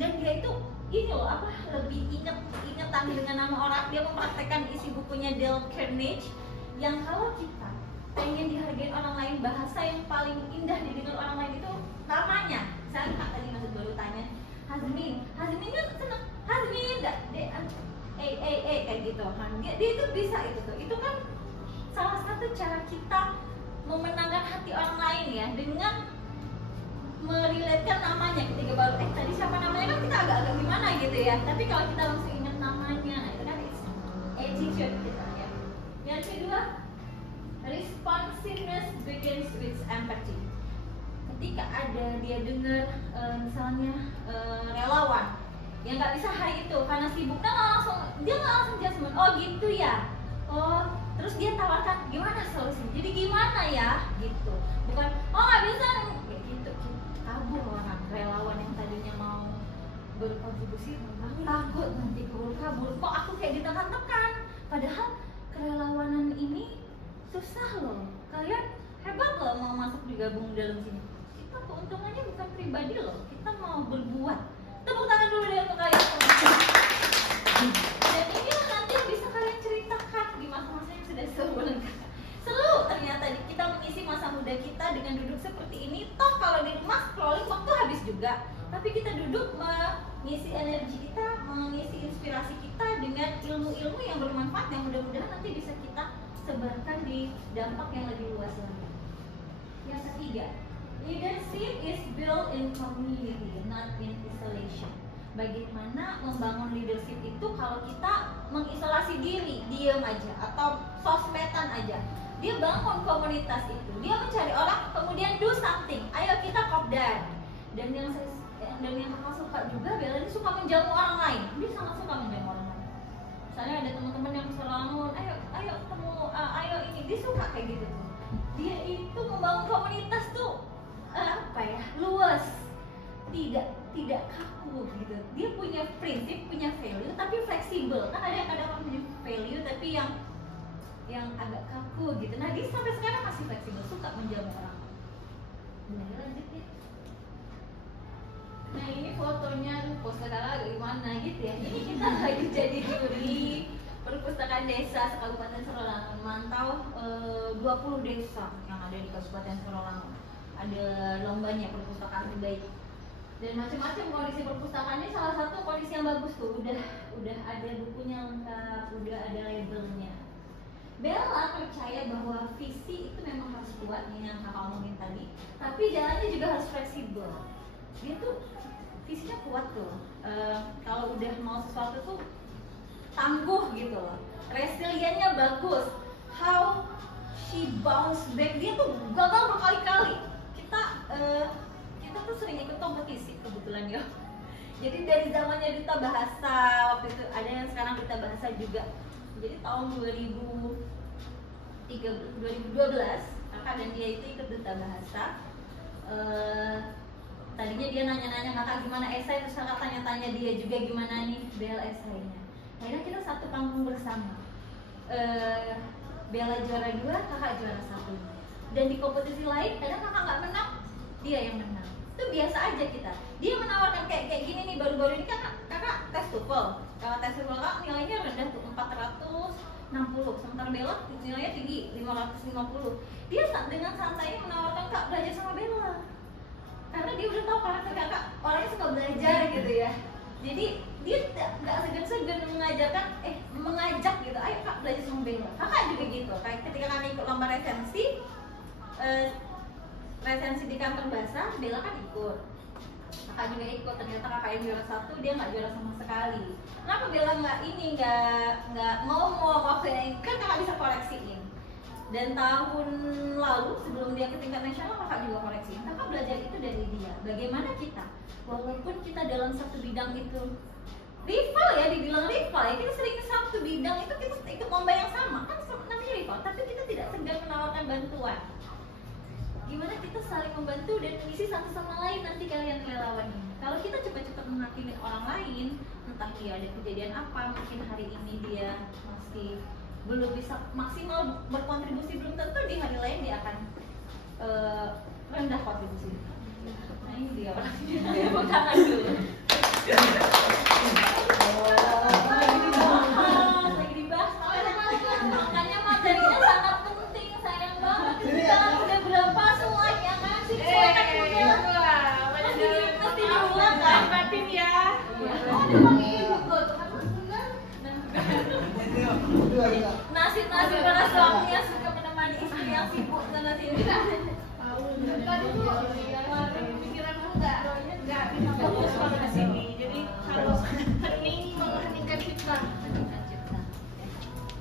dan dia itu ini loh apa lebih ingetan dengan nama orang. Dia mempraktekkan isi bukunya Dale Carnegie yang kalau kita pengen dihargai orang lain, bahasa yang paling indah didengar orang lain itu namanya. Saya Kak tadi masuk baru tanya Hazmin kan seneng Hazmin enggak kayak gitu kan. Dia itu bisa itu kan salah satu cara kita memenangkan hati orang lain ya, dengan merelatekan namanya. Ketika baru tadi siapa namanya kan kita agak-agak gimana gitu ya, tapi kalau kita langsung ingat namanya, nah itu kan attitude kita ya. Yang kedua, responsiveness begins with empathy. Ketika ada dia dengar misalnya relawan yang nggak bisa hari itu karena sibuk, dia nggak langsung judgement, oh gitu ya, oh terus dia tawarkan gimana solusinya, jadi gimana ya gitu, bukan oh nggak bisa kayak gitu. Kabur orang relawan yang tadinya mau berkontribusi takut nanti kabur, kok aku kayak ditekan-tekan, padahal kerelawanan ini susah loh, kalian hebat loh mau masuk digabung dalam sini. Kita keuntungannya bukan pribadi loh, kita mau berbuat. Tepuk tangan dulu deh untuk kalian semua. Dan inilah nanti yang bisa kalian ceritakan di masa-masa yang sudah seru. Ternyata kita mengisi masa muda kita dengan duduk seperti ini. Toh kalau di rumah scrolling waktu habis juga, tapi kita duduk mengisi energi kita, mengisi inspirasi kita dengan ilmu-ilmu yang bermanfaat yang mudah-mudahan nanti bisa kita sebarkan di dampak yang lebih luas lagi. Yang ketiga, leadership is built in community, not in isolation. Bagaimana membangun leadership itu kalau kita mengisolasi diri, diam aja, atau sosmedan aja. Dia bangun komunitas itu, dia mencari orang, kemudian do something. Ayo kita kopdar. Dan yang kakak suka juga, Bella ini suka menjamu orang lain. Dia sangat suka menjamu orang lain. Misalnya ada teman-teman yang selalu, ayo ketemu, ayo ini, dia suka kayak gitu tuh. Dia itu membangun komunitas tuh luas, tidak kaku gitu. Dia punya prinsip, punya value, tapi fleksibel. Kan ada yang kadang orang punya value tapi yang agak kaku gitu. Nah dia sampai sekarang masih fleksibel, suka menjamu orang. Nah lanjut ya. Nah ini fotonya, poster agak gimana gitu ya. Ini kita lagi jadi juri perpustakaan desa Kabupaten Sorolangun, mantau 20 desa yang ada di Kabupaten Sorolangun. Ada lombanya perpustakaan terbaik dan macam-macam kondisi perpustakaannya. Salah satu kondisi yang bagus tuh udah ada bukunya lengkap, udah ada labelnya. Bella percaya bahwa visi itu memang harus kuat nih yang kakak omongin tadi, tapi jalannya juga harus fleksibel. Dia tuh visinya kuat tuh, kalau udah mau sesuatu tuh tangguh gitu loh, resiliennya bagus. How she bounce back, dia tuh gagal berkali-kali. Kita tuh sering ikut kompetisi kebetulan ya. Jadi dari zamannya Duta Bahasa, waktu itu ada yang sekarang Duta Bahasa juga. Jadi tahun 2012 kakak dan dia itu ikut Duta Bahasa. Tadinya dia nanya-nanya kakak gimana esai, terus kakak tanya-tanya dia juga gimana nih Bel esainya. Akhirnya kita satu panggung bersama. Bella juara 2, kakak juara 1. Dan di kompetisi lain kadang kakak nggak menang, dia yang menang. Itu biasa aja kita. Dia menawarkan kayak gini nih, baru-baru ini kan kakak tes TOEFL. Kalau tes TOEFL kakak nilainya rendah tuh 460, sementara Bella nilainya tinggi 550. Dia dengan santainya menawarkan kak belajar sama Bella, karena dia udah tahu karakter kakak orangnya suka belajar gitu ya. Jadi dia nggak segan-segan mengajak gitu, ayo kak belajar sama Bella. Kakak juga gitu, kayak ketika kami ikut lomba resensi di kantor bahasa, Bella kan ikut, kakak juga ikut. Ternyata kakak yang juara 1, dia nggak juara sama sekali. Kenapa Bella nggak ngomong waktu itu, kan kakak bisa koreksiin. Dan tahun lalu sebelum dia ke tingkat nasional kakak juga koreksiin. Kakak belajar itu dari dia. Bagaimana kita, walaupun kita dalam satu bidang itu rival ya, dibilang rival ya, kita sering satu bidang itu kita ikut lomba yang sama kan namanya rival, tapi kita tidak segan menawarkan bantuan. Gimana kita saling membantu dan mengisi satu sama lain nanti kalian relawan ini. Kalau kita cepat-cepat menghakimi orang lain, entah dia ada kejadian apa, mungkin hari ini dia masih belum bisa maksimal berkontribusi, belum tentu di hari lain dia akan rendah kontribusi. Nah ini dia orangnya. Tepuk tangan dulu. Lagi dibahas, makanya materinya sangat penting, sayang banget. Sekarang udah berapa slide yang ngasih kan udah mesti diulang kan batin ya. Oh dipanggil juga tuh kan benar. Nasib-nasib para suami yang suka menemani istri yang sibuk sana sini. Tadi tuh pikiran aku nggak bisa fokus pada di sini. Jadi harus hening, mengheningkan cipta.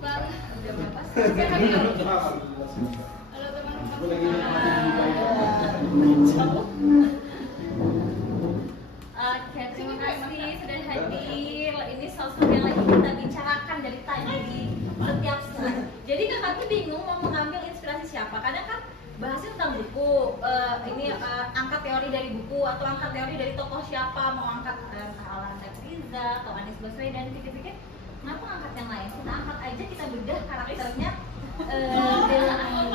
Bang, Udah berapa halo teman-teman. Gue lagi Oke, terima kasih sudah hadir. Ini sosok yang lagi kita bicarakan dari tadi di setiap slide. Jadi kami bingung mau mengambil inspirasi siapa. Kadang kan bahasnya tentang buku, angkat teori dari buku atau angkat teori dari tokoh siapa, mau angkat Alan Riza atau Anies Baswedan, pikir-pikir kenapa angkat yang lain? Kita angkat aja, kita bedah karakternya. Bella Ani.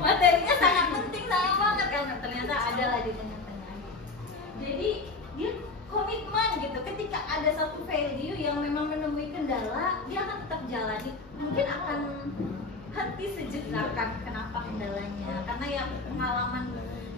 Materinya sangat penting, sayang banget kan ternyata ada lah di tengah-tengah. Jadi dia komitmen gitu, ketika ada satu value yang memang menemui kendala, dia akan tetap jalani. Mungkin akan henti sejenak kan kenapa kendalanya, karena ya pengalaman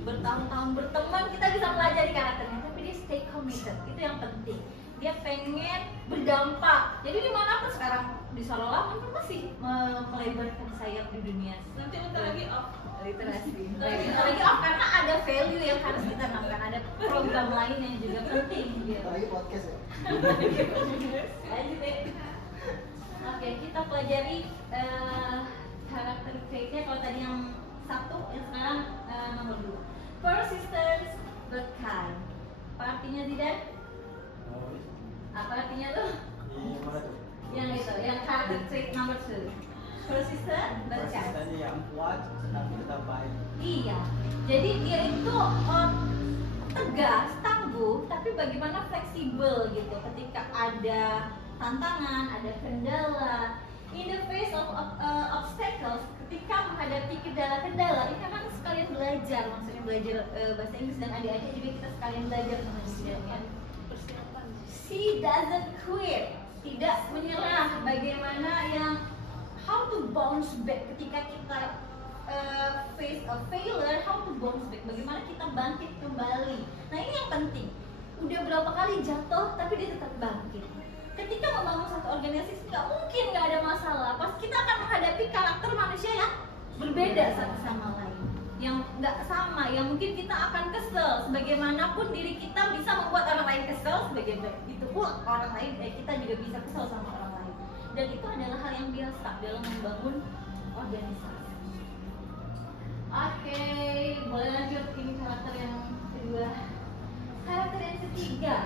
bertahun-tahun berteman kita bisa pelajari karakternya, tapi dia stay committed, itu yang penting. Dia pengen berdampak, jadi dimanapun sekarang di Salola mungkin masih melebarkan sayap di dunia. Nanti bentar lagi off. Literasi lagi off karena ada value yang harus kita tanamkan, ada program lain yang juga penting gitu. Lagi podcast ya. Lanjut deh. Oke, kita pelajari karakter traitnya. Kalau tadi yang satu, yang sekarang nomor 2. Persistence but kind. Apa artinya tidak? Apa artinya tuh? Yang mana tuh? Yang itu, yang karakter trait nomor 2. Persistent but kind. Persistennya yang kuat tapi tetap baik. Iya, jadi dia itu tegas, tangguh, tapi bagaimana fleksibel gitu ketika ada tantangan, ada kendala. In the face of obstacles, ketika menghadapi kendala-kendala, ini kan sekalian belajar, maksudnya belajar bahasa Inggris, dan adik-adik juga kita sekalian belajar sama dia ya. She doesn't quit, tidak menyerah. Bagaimana yang how to bounce back ketika kita face a failure, how to bounce back, bagaimana kita bangkit kembali. Nah ini yang penting. Udah berapa kali jatuh, tapi dia tetap bangkit. Ketika membangun satu organisasi, nggak mungkin nggak ada masalah. Pas kita akan menghadapi karakter manusia yang berbeda satu sama lain, yang nggak sama, yang mungkin kita akan kesel. Sebagaimanapun diri kita bisa membuat orang lain kesel, itu pun orang lain, kita juga bisa kesel sama orang lain. Dan itu adalah hal yang biasa dalam membangun organisasi. Oke, boleh lanjut. Ini karakter yang kedua. Karakter yang ketiga,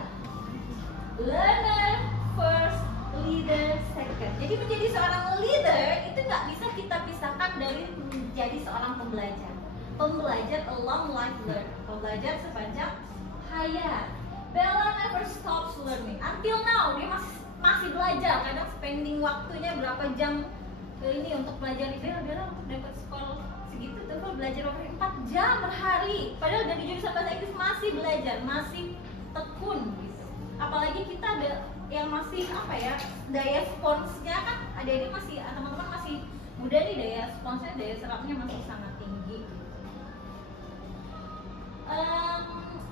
learner first, leader second. Jadi menjadi seorang leader itu nggak bisa kita pisahkan dari menjadi seorang pembelajar. Pembelajar a long life learner, pembelajar sepanjang hayat. Bella never stops learning. Until now dia masih belajar. Kadang spending waktunya berapa jam ini untuk belajar. Bella untuk dapat skor segitu tuh belajar 4 jam per hari. Padahal dari jurusan bahasa Inggris masih belajar, masih tekun gitu. Apalagi kita ada yang masih apa ya, daya sponsnya kan adik-adik masih, teman-teman masih muda nih, daya sponsnya, daya serapnya masih sangat tinggi gitu.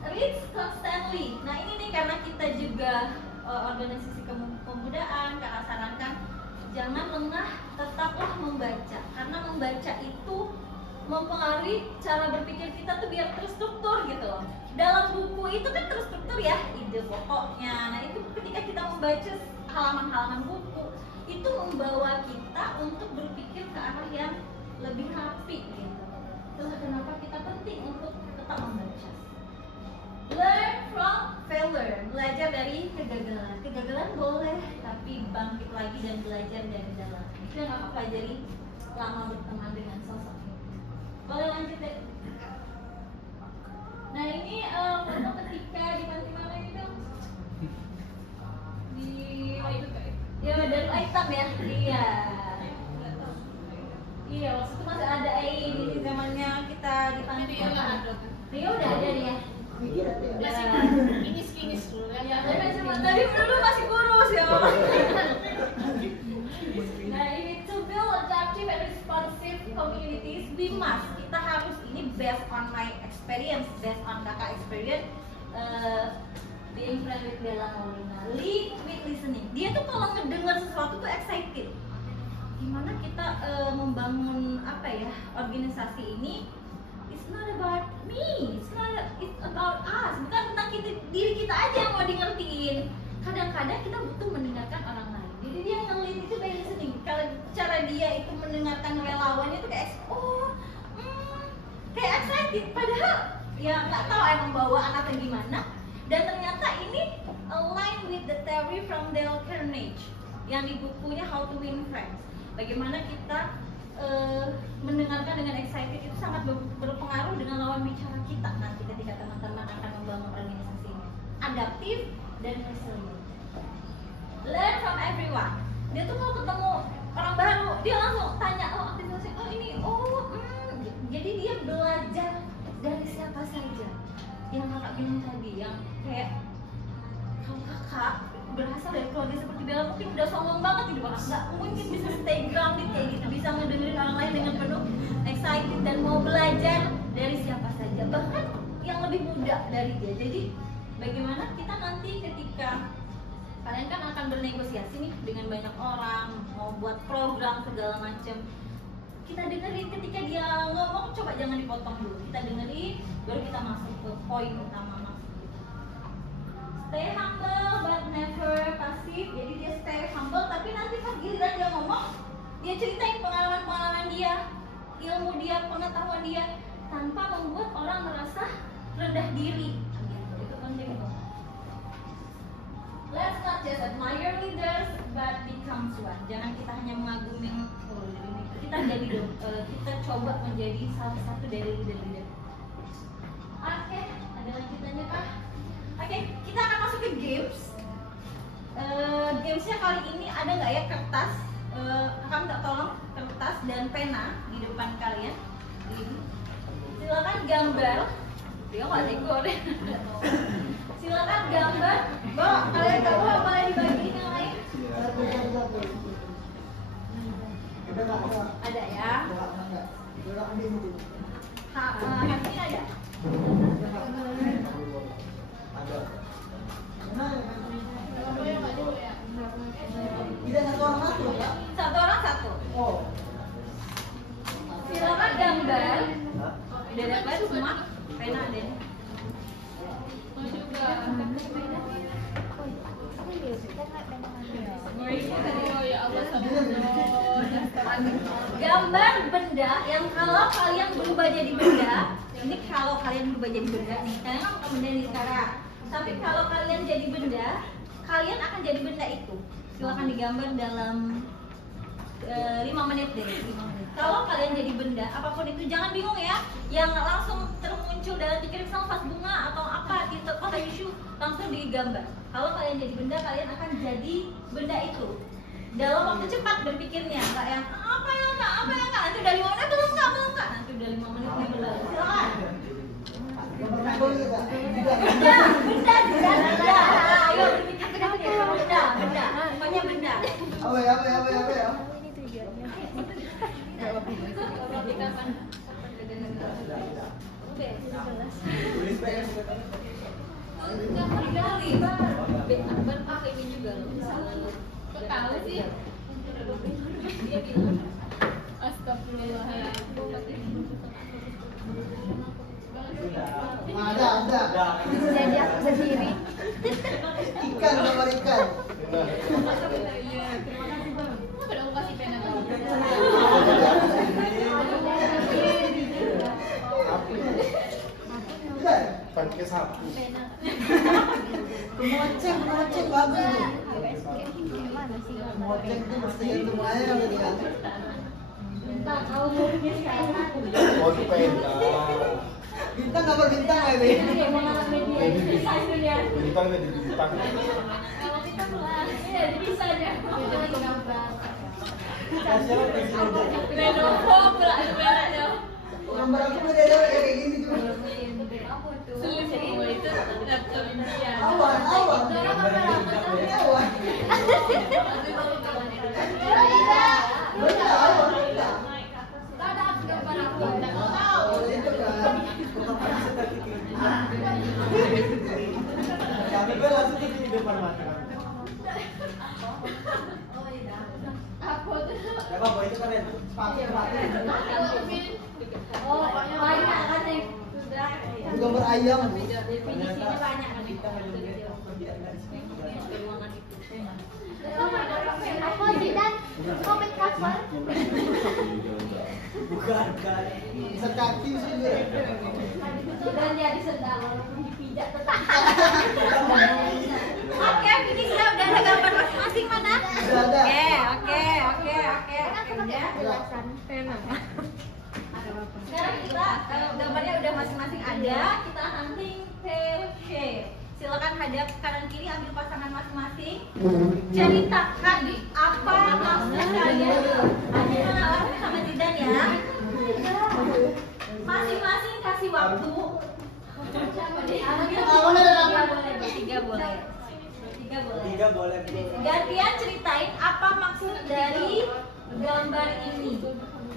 Read constantly. Nah ini nih karena kita juga organisasi kepemudaan, Kakak sarankan jangan lengah, tetaplah membaca, karena membaca itu mempengaruhi cara berpikir kita tuh biar terstruktur gitu loh. Dalam buku itu kan terstruktur ya, ide pokoknya. Nah itu ketika kita membaca halaman-halaman buku, itu membawa kita untuk berpikir ke arah yang lebih rapi gitu. Itulah kenapa kita penting untuk tetap membaca. Learn from failure, belajar dari kegagalan. Kegagalan boleh, tapi bangkit lagi dan belajar dari dalam. Itu yang aku pelajari lama berteman dengan sosok ini. Boleh lanjut deh. Nah ini foto ketika di panti mana ini dong? hitam ya. Iya. Iya, waktu itu masih ada ini di zamannya kita di pantai. Rio udah ada dia. Masih kinis dulu kan. Ya, tapi dulu masih kurus ya. Nah, ini to build adaptive and responsive communities, we must. Kita harus ini based on my experience, based on kakak experience. Being friend with Bella Maulina, lead with listening. Dia tuh kalau ngedengar sesuatu tuh excited. Gimana kita membangun apa ya organisasi ini? It's not about me, it's about us. Bukan tentang diri kita aja yang mau di ngertiin. Kadang-kadang kita butuh mendengarkan orang lain. Jadi dia nge-lead itu by listening. Kalau cara dia itu mendengarkan relawannya itu kayak kayak excited. Padahal ya nggak tahu emang bawaan atau gimana. Dan ternyata ini align with the theory from Dale Carnegie yang di bukunya How to Win Friends. Bagaimana kita mendengarkan dengan excited itu sangat berpengaruh dengan lawan bicara kita nanti ketika teman-teman akan membangun organisasi ini. Adaptif dan resilient. Learn from everyone. Dia tuh kalau ketemu orang baru, dia langsung tanya, aktivitasnya, jadi dia belajar dari siapa saja. Yang kakak bilang tadi, yang kayak kalau kakak berasal dari keluarga seperti Bella mungkin udah sombong banget gitu, nggak mungkin bisa stay grounded kayak gitu, bisa ngedengerin orang lain dengan penuh excited dan mau belajar dari siapa saja, bahkan yang lebih muda dari dia. Jadi bagaimana kita nanti ketika kalian kan akan bernegosiasi nih dengan banyak orang, mau buat program segala macam, kita dengerin ketika dia ngomong, coba jangan dipotong dulu, kita dengerin baru kita masuk ke poin utama. Stay humble but never passive. Jadi dia stay humble tapi nanti pas giliran dia ngomong, dia ceritain pengalaman-pengalaman dia, ilmu dia, pengetahuan dia, tanpa membuat orang merasa rendah diri. Itu penting tuh. Let's not just admire leaders but become one. Jangan kita hanya mengagumi kita coba menjadi salah satu dari leader-leader. Oke, ada lanjutannya kah? Oke, kita akan masuk ke games. Gamesnya kali ini ada nggak ya kertas? Kakak minta tolong kertas dan pena di depan kalian. Silakan gambar. Dia nggak tega deh. Silakan gambar. Bawa kalian nggak bawa, boleh dibagiin yang lain. Ada ya. Hati ada. Tidak satu orang satu ya? Satu orang satu. Oh. Silakan gambar. Udah dapat semua? Pena ada. Mau juga. Oh ya Allah, gambar benda yang kalau kalian berubah jadi benda, ini kalau kalian berubah jadi benda nih, kalian kan bukan benda nih sekarang. Tapi kalau kalian jadi benda, kalian akan jadi benda itu. Silakan digambar dalam 5 menit deh. 5 menit. Kalau kalian jadi benda, apapun itu jangan bingung ya. Yang langsung termuncul dalam pikiran misalnya vas bunga atau apa gitu, isu langsung digambar. Kalau kalian jadi benda, kalian akan jadi benda itu. Dalam waktu cepat berpikirnya, nggak yang apa ya nggak, nanti udah 5 menit belum nggak, nanti udah 5 menit berlalu. Silakan. Benda. Ayo berpikir benda. Pokoknya benda. Apa ya? Berpakai ini juga loh. Kok tahu sih? Dia bilang. Astagfirullahaladzim. Ada. Jadi aku sendiri. Ikan, gambar ikan. Iya, terima kasih Bang. Kenapa dong kasih pena kamu? Pakai sapu. Moceng bagus nih. Moceng tuh mesti semuanya gitu kan. Bintang, kalau mau bikin sekarang. Oh, itu pena. Bintang gambar bintang ya, Be. Bintang jadi bintang. Kalau kita pelan, ya bisa aja. Lenovo berat dong. Gambar aku beda ada kayak gini juga. Jadi itu laptop India. Awan. Awan. Beda awan. Beda. Oh, itu kan. Kami gue langsung di depan mata kami. Ya apa itu keren? Pakai. Oh, banyak kan yang sudah. Itu gambar ayam. Definisinya banyak kan. Kita hanya melihat pekerjaan dari sini. Ruangan itu. Aku tidak komen cover. Bukan. Bisa kaki sih juga. Dan jadi sendal walaupun dipijak tetap. Oke, ini sudah ada gambar masing-masing mana? Sudah ada. Oke. Sekarang kita gambarnya udah masing-masing ada. Kita hunting pair share. Silakan hadap kanan kiri, ambil pasangan masing-masing. Ceritakan apa maksud kalian. Sama Zidan ya. Masing-masing kasih waktu. Tiga boleh. Tiga boleh. Gantian ceritain apa maksud dari gambar ini.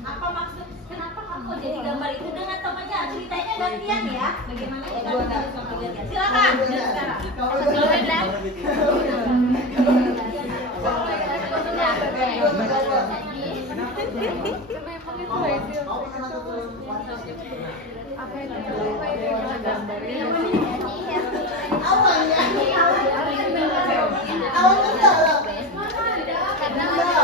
Apa maksud kenapa kamu jadi gambar itu dengan temannya? Ceritanya gantian ya. Bagaimana ya kamu harus gantian. Silakan. Sekarang. Awan ya. Awan benda lah. Benda.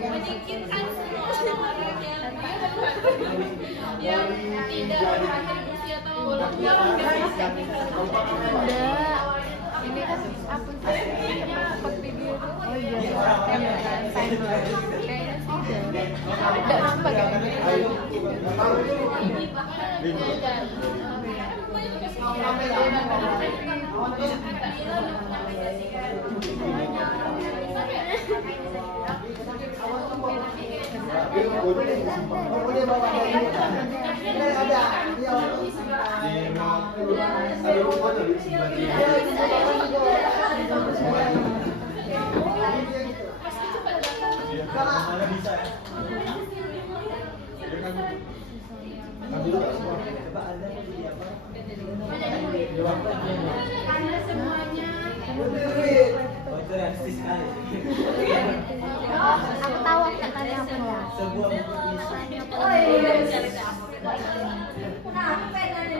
Menyingkirkan semua orang-orang yang tidak berkontribusi atau Ini kan akun Facebooknya pot video itu. Oh iya, timeline. Kayaknya sih tidak nampak kan? Boleh bawa ada. Iya. Mana bisa ya? Coba Anda mau jadi apa? karena semuanya Duit. Oh itu realistis sekali. Aku tahu katanya apa ya. Sebuah buku puisi. Oh iya. Nah, pengen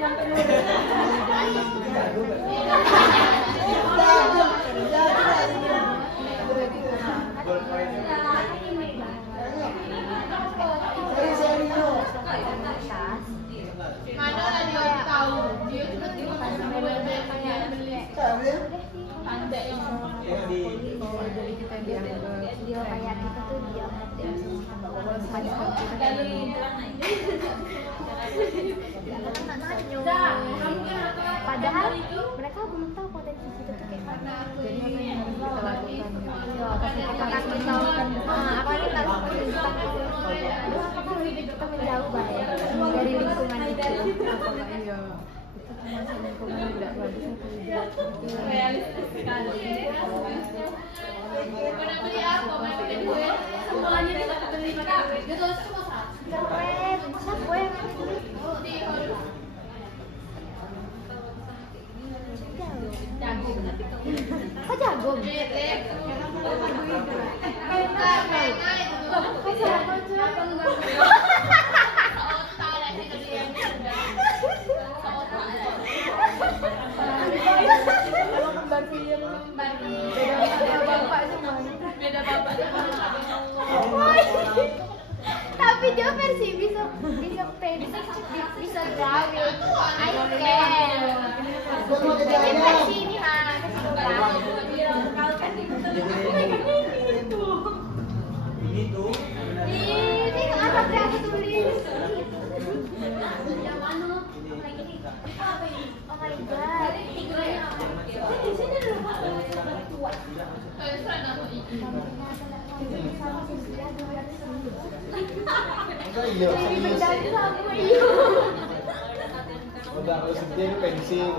mana ada yang tahu dia juga pandai Yang di Jadi kita dianggap dia kayak kita tuh dianggap padahal mereka belum tahu potensi kita tuh kayak mana. Jadi apa yang harus kita lakukan? Kita kasih tahu kan apa kita harus kita apakah hidup kita menjauh bahaya dari lingkungan itu? Apakah iya itu termasuk lingkungan yang tidak bagus atau tidak? realistis sekali mana beli apa mana beli gue semuanya bisa beli kak gitu semua Keren, masa gue yang di Hollywood kok jagung? bukan pena itu yang membagi. Beda bapak semua. Beda bapak sama Tapi dia versi bisa pendek, bisa drawing. I can. Ini versi ini Ini tuh. Ini apa aku tulis? yang mana? Apa ini? Oh my god. Di sini ada kuat. Enggak iya, serius. Udah harus dia ini pensil.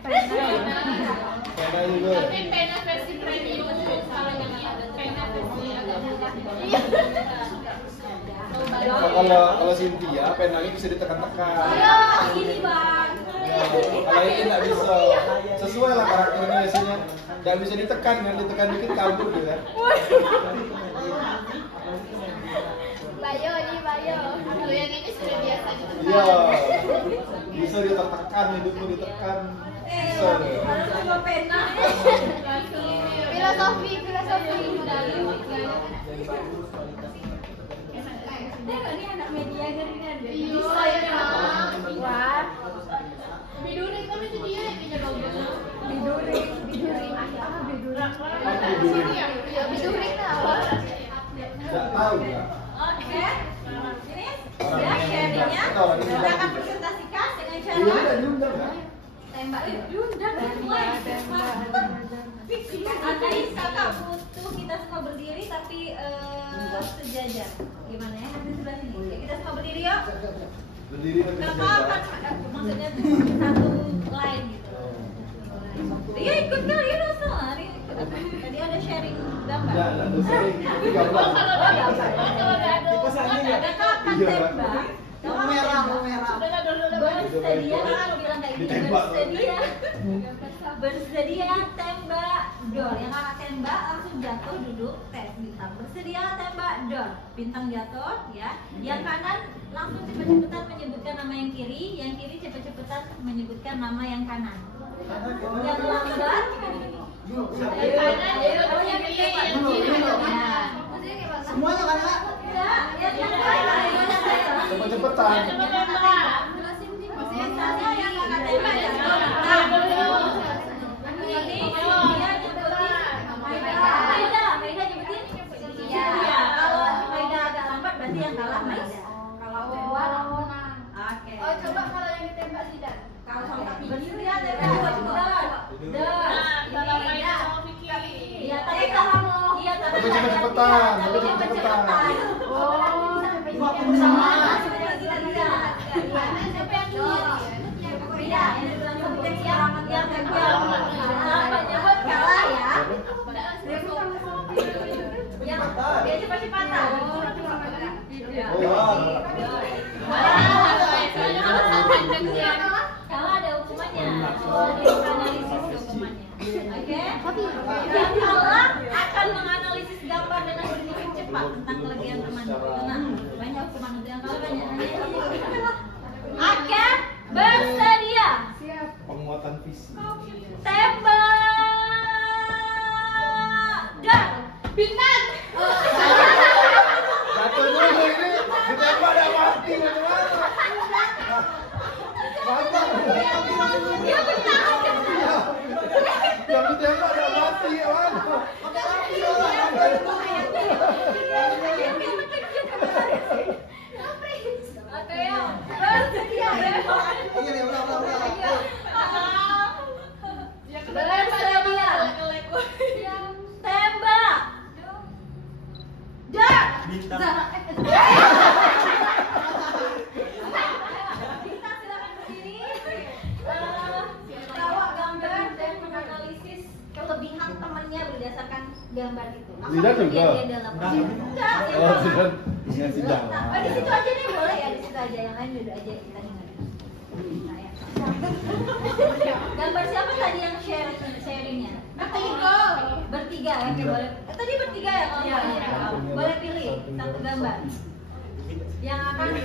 Pena juga. Tapi pena versi premium kalau yang ini ada pena versi agak murah. Kalau Cynthia penanya bisa ditekan-tekan. Ini bang. Ya, kalau ini nggak bisa. Sesuai lah karakternya biasanya. Nggak bisa ditekan kan, ditekan dikit kabur gitu kan. Bayo nih Bayo. Kalau yang ini sudah biasa gitu. Iya. Bisa ditekan, hidupmu ditekan. Bisa. Harus bawa pena. Filosofi. Ini anak media kan dia. Bisa ya. Wah, Bidurik kan itu dia yang punya bagus. biduring. Sini ya. Ya biduring apa? Nggak tahu ya. Oke. Ini ya sharingnya. Kita akan presentasikan dengan Iya cara nggak diundang kan? tembak diundang Andai kakak butuh kita semua berdiri tapi sejajar. Gimana ya? Nanti sebelah sini. Ya, kita semua berdiri yuk. Berdiri tapi Kakak akan maksudnya tuh satu line gitu. Iya ikut kali Rasul. Tadi ada sharing gambar. Nggak ada sering. Tapi gambar. Kalau ada Kakak akan Iya. tembak. Mau merah. Bersedia kan bilang kayak gini. Ditembak. Bersedia tembak dor. Yang kakak tembak langsung jatuh duduk tes bintang. Bersedia tembak dor. Bintang jatuh ya. Yang kanan langsung cepet-cepetan menyebutkan nama yang kiri. Yang kiri cepet-cepetan menyebutkan nama yang kanan. Yang lambat Semuanya kan Kak? Cepet-cepetan. Yang kalah Maida. Kalau oke. Oh coba kalau yang ditembak Zidan. Kalau bersedia tembak dor. Kalau Maida sama Vicky. Iya, tapi kamu iya, Tapi cepet-cepetan, tapi cepet-cepetan. Oh, Sama Siapa yang ini? Iya, yang menyebut kalah ya. Yang dia cepat-cepatan. Kalau ada hukumannya, analisis hukumannya. Oke? Yang kalah akan menganalisis gambar dengan begitu cepat tentang kelebihan teman. Nah, banyak hukuman untuk yang kalah banyak. Oke, bersedia. Penguatan visi. Tembak. Dan bintang. Satu dulu ini ditembak udah mati bagaimana? Mantap. Dia bintang. Yang ditembak udah mati ya mana? Oke ya, bersedia. Iya nih, udah. Bersedia. Tembak. Dan Bintang. Bintang silakan berdiri. Bawa gambar dan menganalisis kelebihan temannya berdasarkan gambar itu. Apa Zidan juga? yang dia dalam? Enggak, ya Oh, Pak. Zidan ngasih jalan. Oh, di situ aja deh boleh ya, di situ aja. Yang lain duduk aja kita dengar. Nah, ya. Gambar siapa tadi yang sharingnya? Bertiga ya, boleh. Tadi bertiga ya kalau Iya. boleh pilih satu gambar. yang akan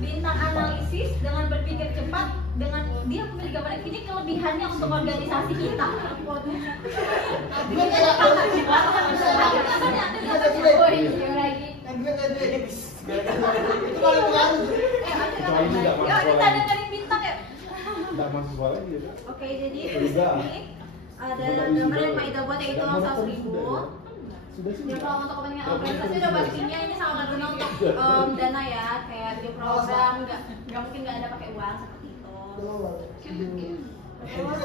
bintang analisis dengan berpikir cepat, dengan dia memilih gambar ini kelebihannya untuk organisasi kita. Yuk kita dengerin bintang ya. Nggak masuk sekolah gitu. Oke, jadi di sini ada gambar yang Maida buat yaitu uang 100.000. Ya kalau untuk kepentingan organisasi udah pastinya ini sangat berguna untuk dana ya, kayak di program nggak mungkin nggak ada pakai uang seperti itu. Terus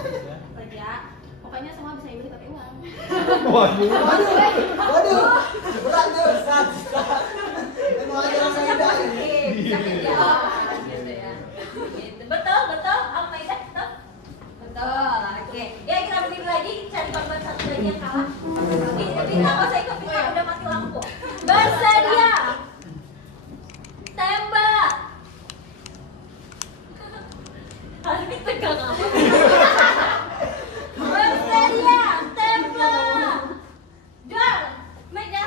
kerja, pokoknya semua bisa dibeli pakai uang. Waduh. Berat tuh. Emang aja orang Maida. Bisa kerja, gitu ya. Gitu. Betul, Om Maida, betul. Betul, oke. Ya kita berdiri lagi, cari korban satu lagi yang kalah. Kita nggak usah ikut, kita udah mati lampu. Bersedia, tembak. Hari ini tegang apa? Bersedia, tembak. Dor, Maida.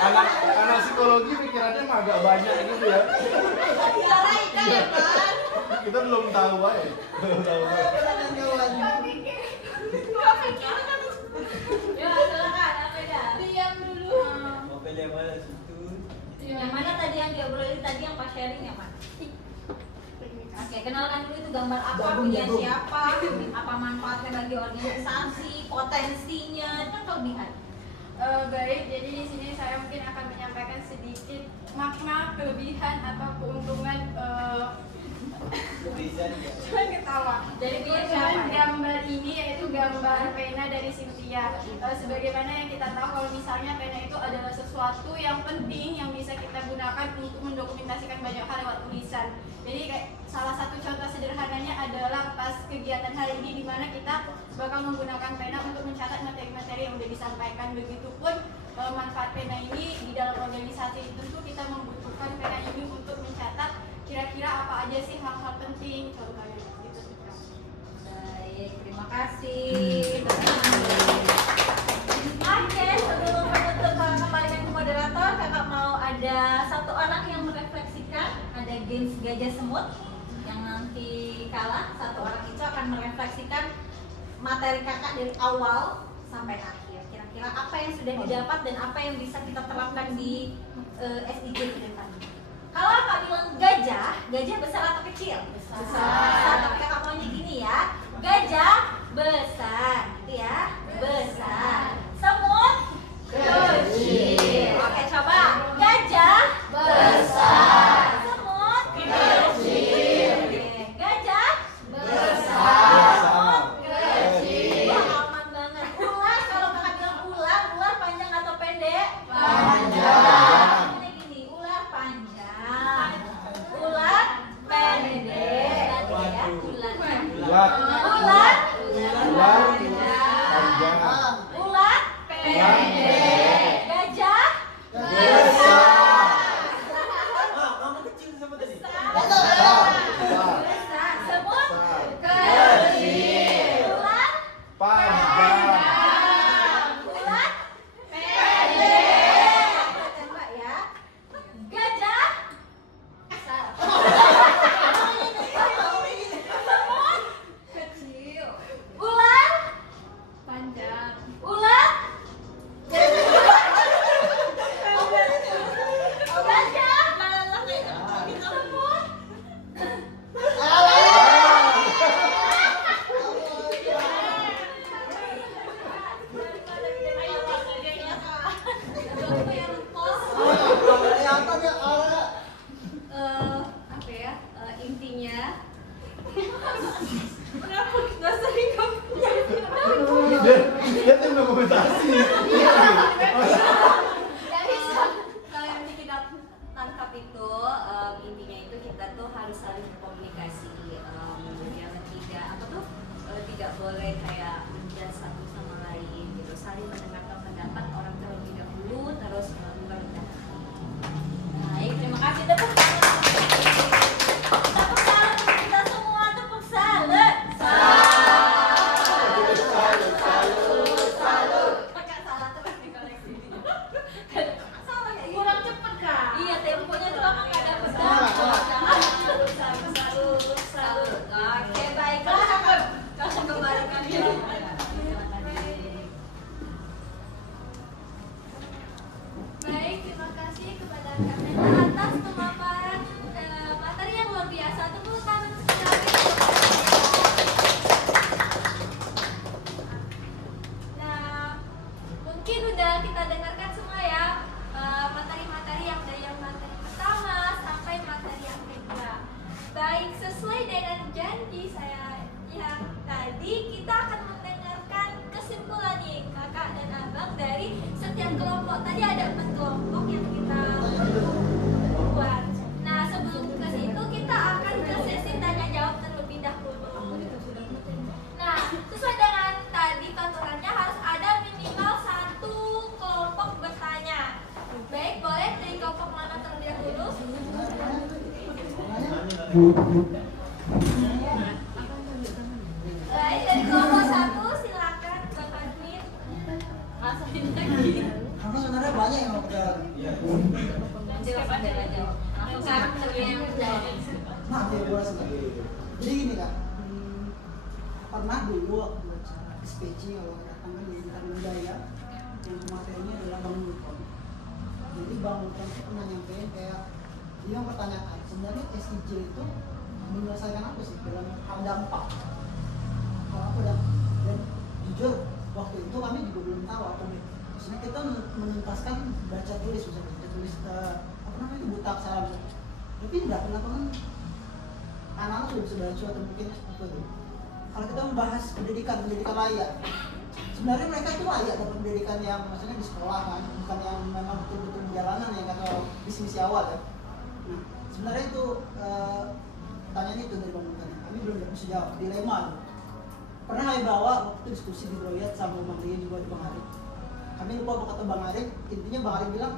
Anak psikologi pikirannya mah agak banyak gitu ya. Kita belum tahu aja. Belum tahu aja. Ya, silakan, Maida. Diam dulu. Mau pilih yang mana situ? Yang mana tadi yang diobrolin tadi yang pas sharing yang mana? Oke, kenalkan dulu itu gambar apa, punya siapa, apa manfaatnya bagi organisasi, potensinya, itu kan kelebihan. Baik, jadi di sini saya mungkin akan menyampaikan sedikit makna, kelebihan atau keuntungan Desain ya. Jangan ketawa. Jadi punya Keuntungan siapa? gambar ini yaitu gambar pena dari Cynthia. Sebagaimana yang kita tahu kalau misalnya pena itu adalah sesuatu yang penting yang bisa kita gunakan untuk mendokumentasikan banyak hal lewat tulisan. Jadi kayak salah satu contoh sederhananya adalah pas kegiatan hari ini di mana kita bakal menggunakan pena untuk mencatat materi-materi yang udah disampaikan. Begitupun manfaat pena ini di dalam organisasi, tentu kita membutuhkan pena ini untuk mencatat kira-kira apa aja sih hal-hal penting contohnya gitu. Baik, terima kasih. Oke, sebelum menutup kembalikan ke moderator, kakak mau ada satu orang yang merefleksikan. Ada games gajah semut yang nanti kalah, satu orang itu akan merefleksikan materi kakak dari awal sampai akhir. Kira-kira apa yang sudah didapat dan apa yang bisa kita terapkan di SIG ke depan. Kalau kakak bilang gajah, gajah besar atau kecil? Besar. Tapi kakak maunya gini ya, gajah besar, gitu ya, besar. Semut kecil. Oke, coba gajah besar, semut kecil. Oke, gajah besar, semut kecil. Wah, aman banget. Ular, kalau kakak bilang ular, ular panjang atau pendek? Panjang. Gini, ular panjang, ular pendek. Tadi ya, ular. Ular. Ular setiap kelompok. Tadi ada 4 kelompok yang kita buat. Nah, sebelum ke situ kita akan ke sesi tanya jawab terlebih dahulu. Nah, sesuai dengan tadi peraturannya harus ada minimal 1 kelompok bertanya. Baik, boleh dari kelompok mana terlebih dahulu? Baik, dari kelompok 1 silakan Bapak Admin. Masukin lagi. Karena sebenarnya banyak yang mau ke Jawab aja. Langsung sekarang yang menjawab. Nah, dia gua sendiri. Jadi gini kak, pernah dulu waktu SPC kalau datang kan di Intan Budaya yang materinya adalah Bang Multon. Jadi Bang Multon itu pernah nyampein kayak dia mempertanyakan sebenarnya SIJ itu menyelesaikan apa sih dalam hal dampak. Kalau apa dan jujur waktu itu kami juga belum tahu apa nih. Maksudnya kita menuntaskan baca tulis misalnya baca tulis apa namanya buta aksara, tapi enggak kenapa kan anak-anak sudah bisa baca atau mungkin apa itu. Kalau kita membahas pendidikan layak, sebenarnya mereka itu layak dapat pendidikan yang maksudnya di sekolah kan, bukan yang memang betul-betul di jalanan yang kata misi awal ya. Nah, sebenarnya itu pertanyaan itu dari Bang Multon. Kami belum bisa jawab, dilema. Pernah kami bawa waktu diskusi di Broyat sama Bang Ria juga di Bang Arif. Kami lupa apa kata Bang Arif, intinya Bang Arif bilang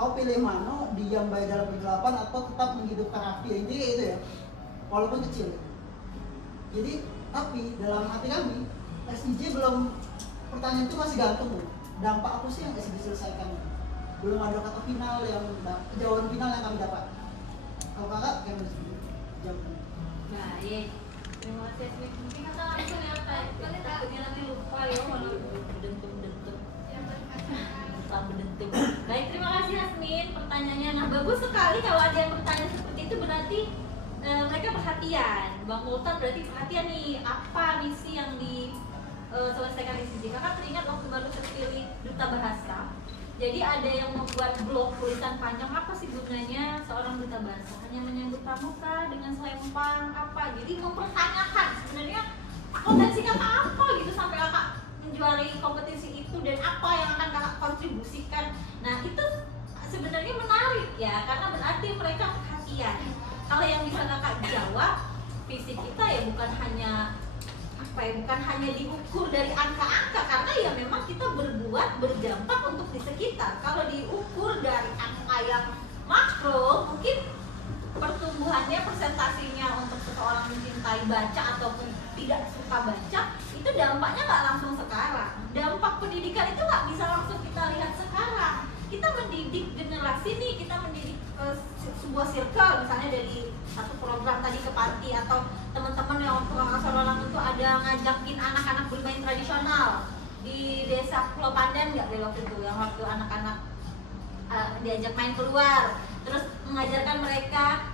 kau pilih mana, diam baik dalam kegelapan atau tetap menghidupkan api. Intinya itu ya, walaupun kecil. Jadi, tapi dalam hati kami, SIJ belum, pertanyaan itu masih gantung. Dampak apa sih yang SIJ selesaikan? Belum ada kata final yang, jawaban final yang kami dapat. Kalau kakak, gimana sih? Jawab. Nah, iya. Terima kasih Asmi. Mungkin kakak langsung ya Pak. Takutnya nanti lupa ya kalau berdentum-dentum. Berdentum. Baik, terima kasih Asmin pertanyaannya. Nah, bagus sekali kalau ada yang bertanya seperti itu berarti mereka perhatian. Bang Multon berarti perhatian nih apa misi yang diselesaikan di sini. Kakak teringat waktu baru terpilih duta bahasa. Jadi ada yang membuat blog tulisan panjang, apa sih gunanya seorang duta bahasa? Hanya menyambut pramuka dengan selempang apa? Jadi mempertanyakan sebenarnya potensi kakak apa gitu sampai kakak menjuarai kompetisi itu dan apa yang akan kakak kontribusikan. Nah itu sebenarnya menarik ya karena berarti mereka perhatian. Kalau yang bisa kakak jawab, fisik kita ya bukan hanya diukur dari angka-angka karena ya memang kita berdampak untuk di sekitar. Kalau diukur dari angka yang makro, mungkin pertumbuhannya, presentasinya untuk seseorang mencintai baca ataupun tidak suka baca itu dampaknya nggak langsung sekarang. Dampak pendidikan itu nggak bisa langsung kita lihat sekarang. Kita mendidik generasi nih, kita mendidik sebuah circle misalnya dari satu program tadi ke panti atau teman-teman yang waktu Rasulullah itu ada ngajakin anak-anak bermain tradisional di desa Pulau Pandan nggak dari waktu itu yang waktu anak-anak diajak main keluar terus mengajarkan mereka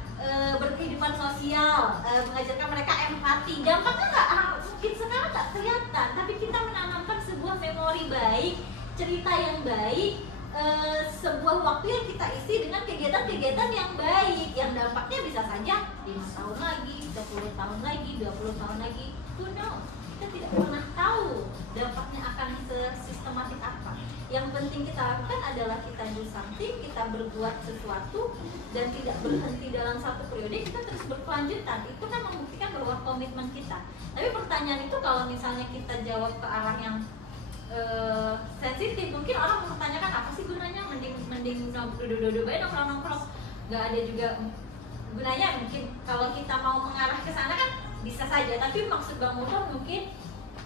berkehidupan sosial, mengajarkan mereka empati. Dampaknya nggak mungkin sekarang nggak kelihatan, tapi kita menanamkan sebuah memori baik, cerita yang baik, sebuah waktu yang kita isi dengan kegiatan-kegiatan yang baik, yang dampaknya bisa saja 5 tahun lagi, 10 tahun lagi, 20 tahun lagi, who knows? Kita tidak pernah tahu dampaknya akan sesistematik apa. Yang penting kita lakukan adalah kita do something, kita berbuat sesuatu dan tidak berhenti dalam satu periode, kita terus berkelanjutan. Itu kan membuktikan bahwa komitmen kita. Tapi pertanyaan itu kalau misalnya kita jawab ke arah yang sensitif, mungkin orang mempertanyakan apa sih gunanya, mending duduk-duduk baik nongkrong-nongkrong, nggak ada juga gunanya. Mungkin kalau kita mau mengarah ke sana kan bisa saja, tapi maksud Bang Multon mungkin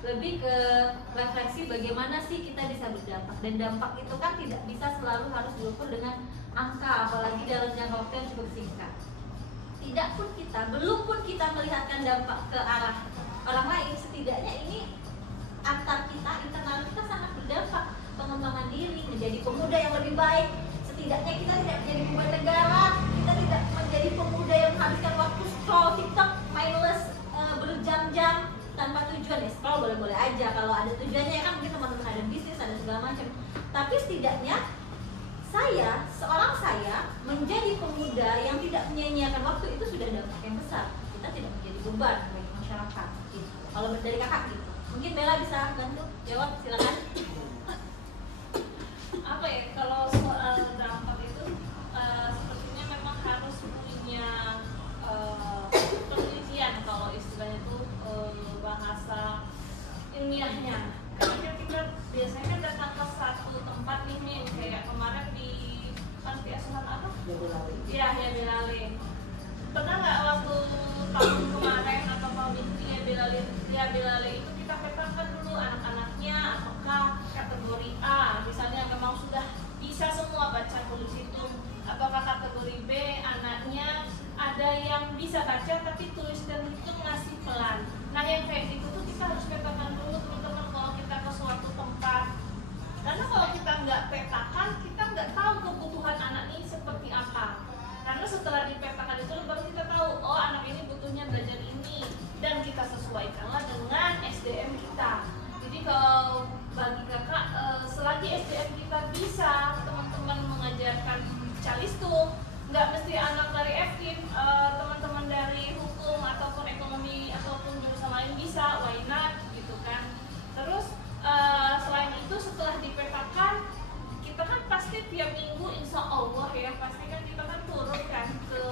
lebih ke refleksi bagaimana sih kita bisa berdampak, dan dampak itu kan tidak bisa selalu harus diukur dengan angka, apalagi dalam jangka waktu yang cukup singkat. Tidak pun kita, belum pun kita melihatkan dampak ke arah orang lain, setidaknya ini antar kita, internal kita sangat berdampak. Pengembangan diri, menjadi pemuda yang lebih baik. Setidaknya kita tidak menjadi beban negara, kita tidak menjadi pemuda yang menghabiskan waktu scroll TikTok mindless berjam-jam tanpa tujuan. Ya scroll boleh-boleh aja kalau ada tujuannya, ya kan mungkin teman-teman ada bisnis, ada segala macam. Tapi setidaknya seorang saya menjadi pemuda yang tidak menyia-nyiakan waktu, itu sudah dampak yang besar. Kita tidak menjadi beban bagi masyarakat gitu. Kalau dari kakak gitu. Mungkin Bella bisa bantu jawab, silakan. apa ya, kalau soal dampak itu sepertinya memang harus punya penelitian kalau istilahnya itu bahasa ilmiahnya. Karena kita biasanya kan datang ke satu tempat nih, kayak kemarin di panti asuhan apa? Iya, ya Belale. Pernah nggak waktu tahun kemarin atau tahun ini ya Belale itu kita petakan dulu anak-anaknya apakah kategori A, misalnya memang sudah bisa semua baca tulis hitung, apakah kategori B anaknya ada yang bisa baca tapi tulis dan hitung masih pelan. Nah yang kayak gitu tuh kita harus petakan dulu teman-teman kalau kita ke suatu tempat. Karena kalau kita nggak petakan, kita nggak tahu kebutuhan anak ini seperti apa. Karena setelah dipetakan itu baru kita tahu, oh anak ini butuhnya belajar ini, dan kita sesuaikanlah dengan SDM kita. Jadi kalau bagi kakak, selagi SDM kita bisa teman-teman mengajarkan calistung, nggak mesti anak dari FKIP, teman-teman dari hukum ataupun ekonomi ataupun jurusan lain bisa, why not gitu kan. Terus selain itu setelah dipetakan, kita kan pasti tiap minggu insya Allah ya pasti kan kita kan turun kan ke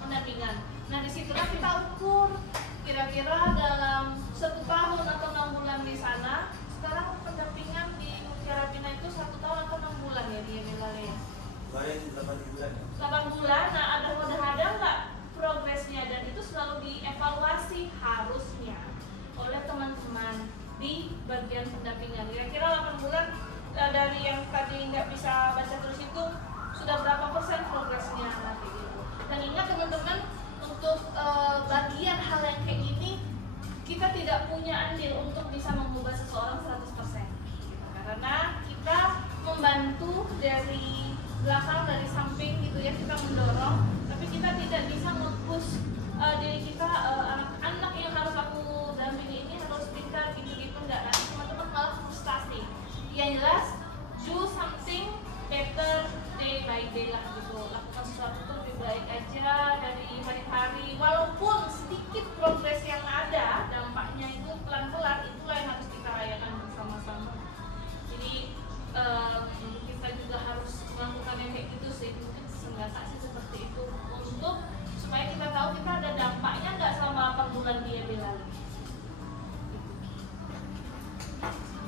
pendampingan. Nah disitulah kita ukur kira-kira dalam 1 tahun atau 6 bulan di sana. Sekarang pendampingan di Mutiara Bina itu 1 tahun atau 6 bulan ya dia Belale. Kemarin 8 bulan. 8 bulan. Nah ada nggak progresnya, dan itu selalu dievaluasi harusnya oleh teman-teman di bagian pendampingan. Kira-kira 8 bulan dari yang tadi nggak bisa baca tulis itu sudah berapa persen progresnya nanti gitu. Dan ingat teman-teman, untuk bagian hal yang kayak gini kita tidak punya andil untuk bisa mengubah seseorang 100% gitu. Karena kita membantu dari belakang, dari samping gitu ya, kita mendorong, tapi kita tidak bisa nge-push diri kita, anak-anak yang harus aku dampingi ini harus pintar gitu-gitu, enggak. Nanti teman-teman malah frustasi. Yang jelas, do something better day by day lah gitu. Lakukan sesuatu itu lebih baik aja dari hari-hari. Walaupun sedikit progres yang ada, dampaknya itu pelan-pelan, itulah yang harus kita rayakan bersama-sama. Jadi kita juga harus melakukan yang kayak gitu sih. Mungkin senggata sih seperti itu untuk supaya kita tahu kita ada dampaknya nggak selama 8 bulan dia bilang.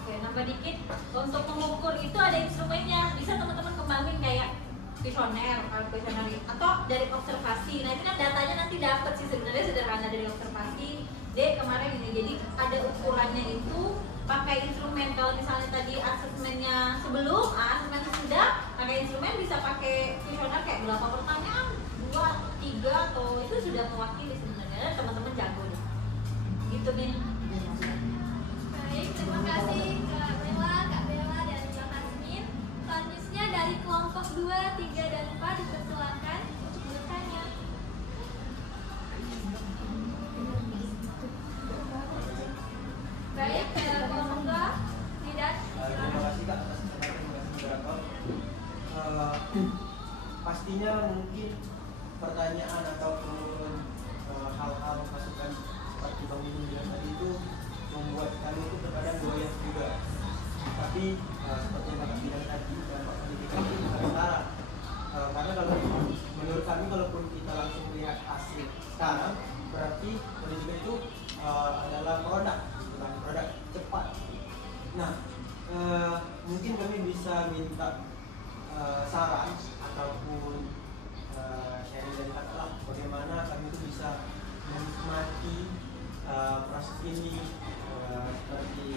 Oke, nambah dikit, untuk mengukur itu ada instrumennya. Bisa teman-teman kembangin kayak kuesioner atau dari observasi. Nah itu kan datanya nanti dapat sih, sebenarnya sederhana dari observasi. Kemarin ini, jadi ada ukurannya itu pakai instrumen. Kalau misalnya tadi asesmennya sebelum, asesmennya sudah, pakai instrumen bisa pakai kuesioner kayak berapa pertanyaan, 2, 3 atau itu sudah mewakili sebenarnya. Teman-teman jago deh. Gitu Min. Baik, terima kasih Kak Bella dan Mbak Hasmin. Selanjutnya dari kelompok 2, 3, dan 4 dipersilakan untuk bertanya. Baik, kelompok 2 tidak. Terima kasih Kak atas kesempatan pastinya mungkin pertanyaan ataupun hal-hal masukan seperti Bang Mimin bilang tadi itu membuat kami itu terkadang goyah juga. Tapi seperti yang Bapak bilang tadi, dampak pendidikan itu bukan setara. Karena kalau menurut kami, kalaupun kita langsung melihat hasil sekarang, berarti pendidikan itu adalah produk cepat. Nah, mungkin kami bisa minta saran ataupun sharing dari kakak lah, bagaimana kami itu bisa menikmati proses ini seperti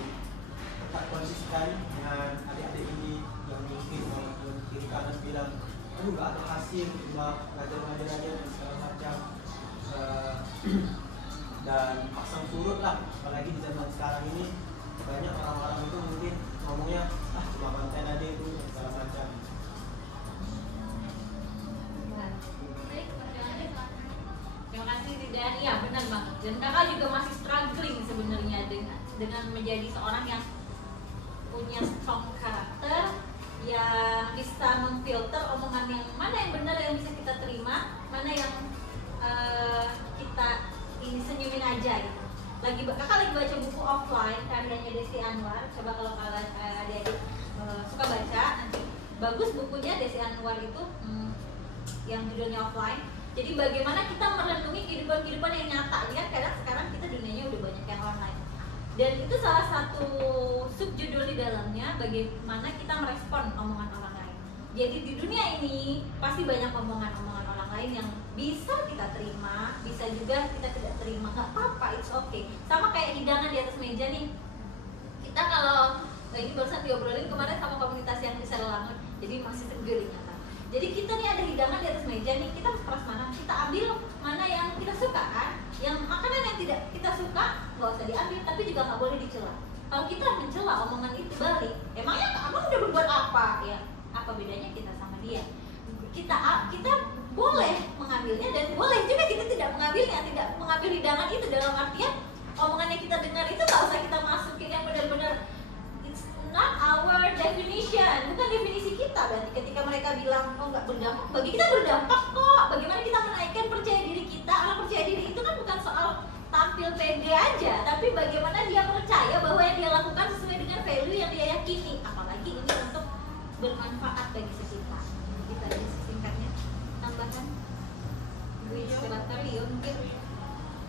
tetap konsisten dengan adik-adik ini yang mungkin kiri kanan bilang aduh gak ada hasil, cuma ngajar-ngajar aja dan segala macam, dan pasang surut lah. Apalagi di zaman sekarang ini banyak orang-orang itu mungkin ngomongnya cuma konten aja itu dan segala macam. Terima kasih Ridan. Iya benar banget. Dan kakak juga masih struggling sebenarnya dengan menjadi seorang yang punya strong karakter, yang bisa memfilter omongan yang mana yang benar yang bisa kita terima, mana yang kita ini senyumin aja gitu. Kakak lagi baca buku offline karyanya Desi Anwar. Coba kalau kalian adik-adik suka baca, nanti bagus bukunya Desi Anwar itu, yang judulnya Offline. Jadi bagaimana kita merenungi kehidupan yang nyata. Ini kan kadang sekarang kita dunianya udah banyak yang online. Dan itu salah satu subjudul di dalamnya, bagaimana kita merespon omongan orang lain. Jadi di dunia ini pasti banyak omongan-omongan orang lain yang bisa kita terima, bisa juga kita tidak terima. Nggak apa-apa, it's okay. Sama kayak hidangan di atas meja nih. Kita kalau ini barusan diobrolin kemarin sama komunitas yang di Saralangun, jadi masih seger ingatan. Jadi kita nih ada hidangan di atas meja nih, kita keras mana? Kita ambil mana yang kita suka kan? Yang makanan yang tidak kita suka nggak usah diambil, tapi juga nggak boleh dicela. Kalau kita mencela omongan itu balik, emangnya abang udah berbuat apa? Ya, apa bedanya kita sama dia? Kita boleh mengambilnya dan boleh juga kita tidak mengambilnya, tidak mengambil hidangan itu, dalam artian omongan yang kita dengar itu nggak usah kita masukin yang benar-benar not our definition, bukan definisi kita. Berarti ketika mereka bilang oh nggak berdampak, bagi kita berdampak kok. Bagaimana kita menaikkan percaya diri kita? Karena percaya diri itu kan bukan soal tampil pede aja, tapi bagaimana dia percaya bahwa yang dia lakukan sesuai dengan value yang dia yakini. Apalagi ini untuk bermanfaat bagi sekitar. Kita aja singkatnya. Tambahkan Bu Inspirator Rio mungkin.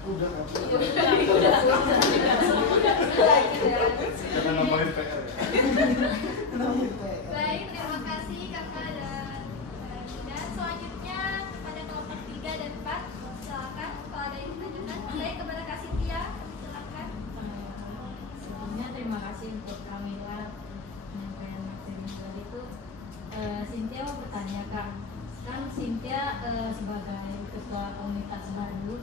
Udah kan? Jangan nambahin PR. Baik, terima kasih kakak dan selanjutnya pada kelompok 3 dan 4 silakan kalau ada yang ditanyakan. Baik, kepada Kak Cynthia silakan. Sebelumnya terima kasih untuk Kamila penyampaian materi tadi itu. Cynthia mau bertanya Kak, kan Cynthia sebagai ketua komunitas baru,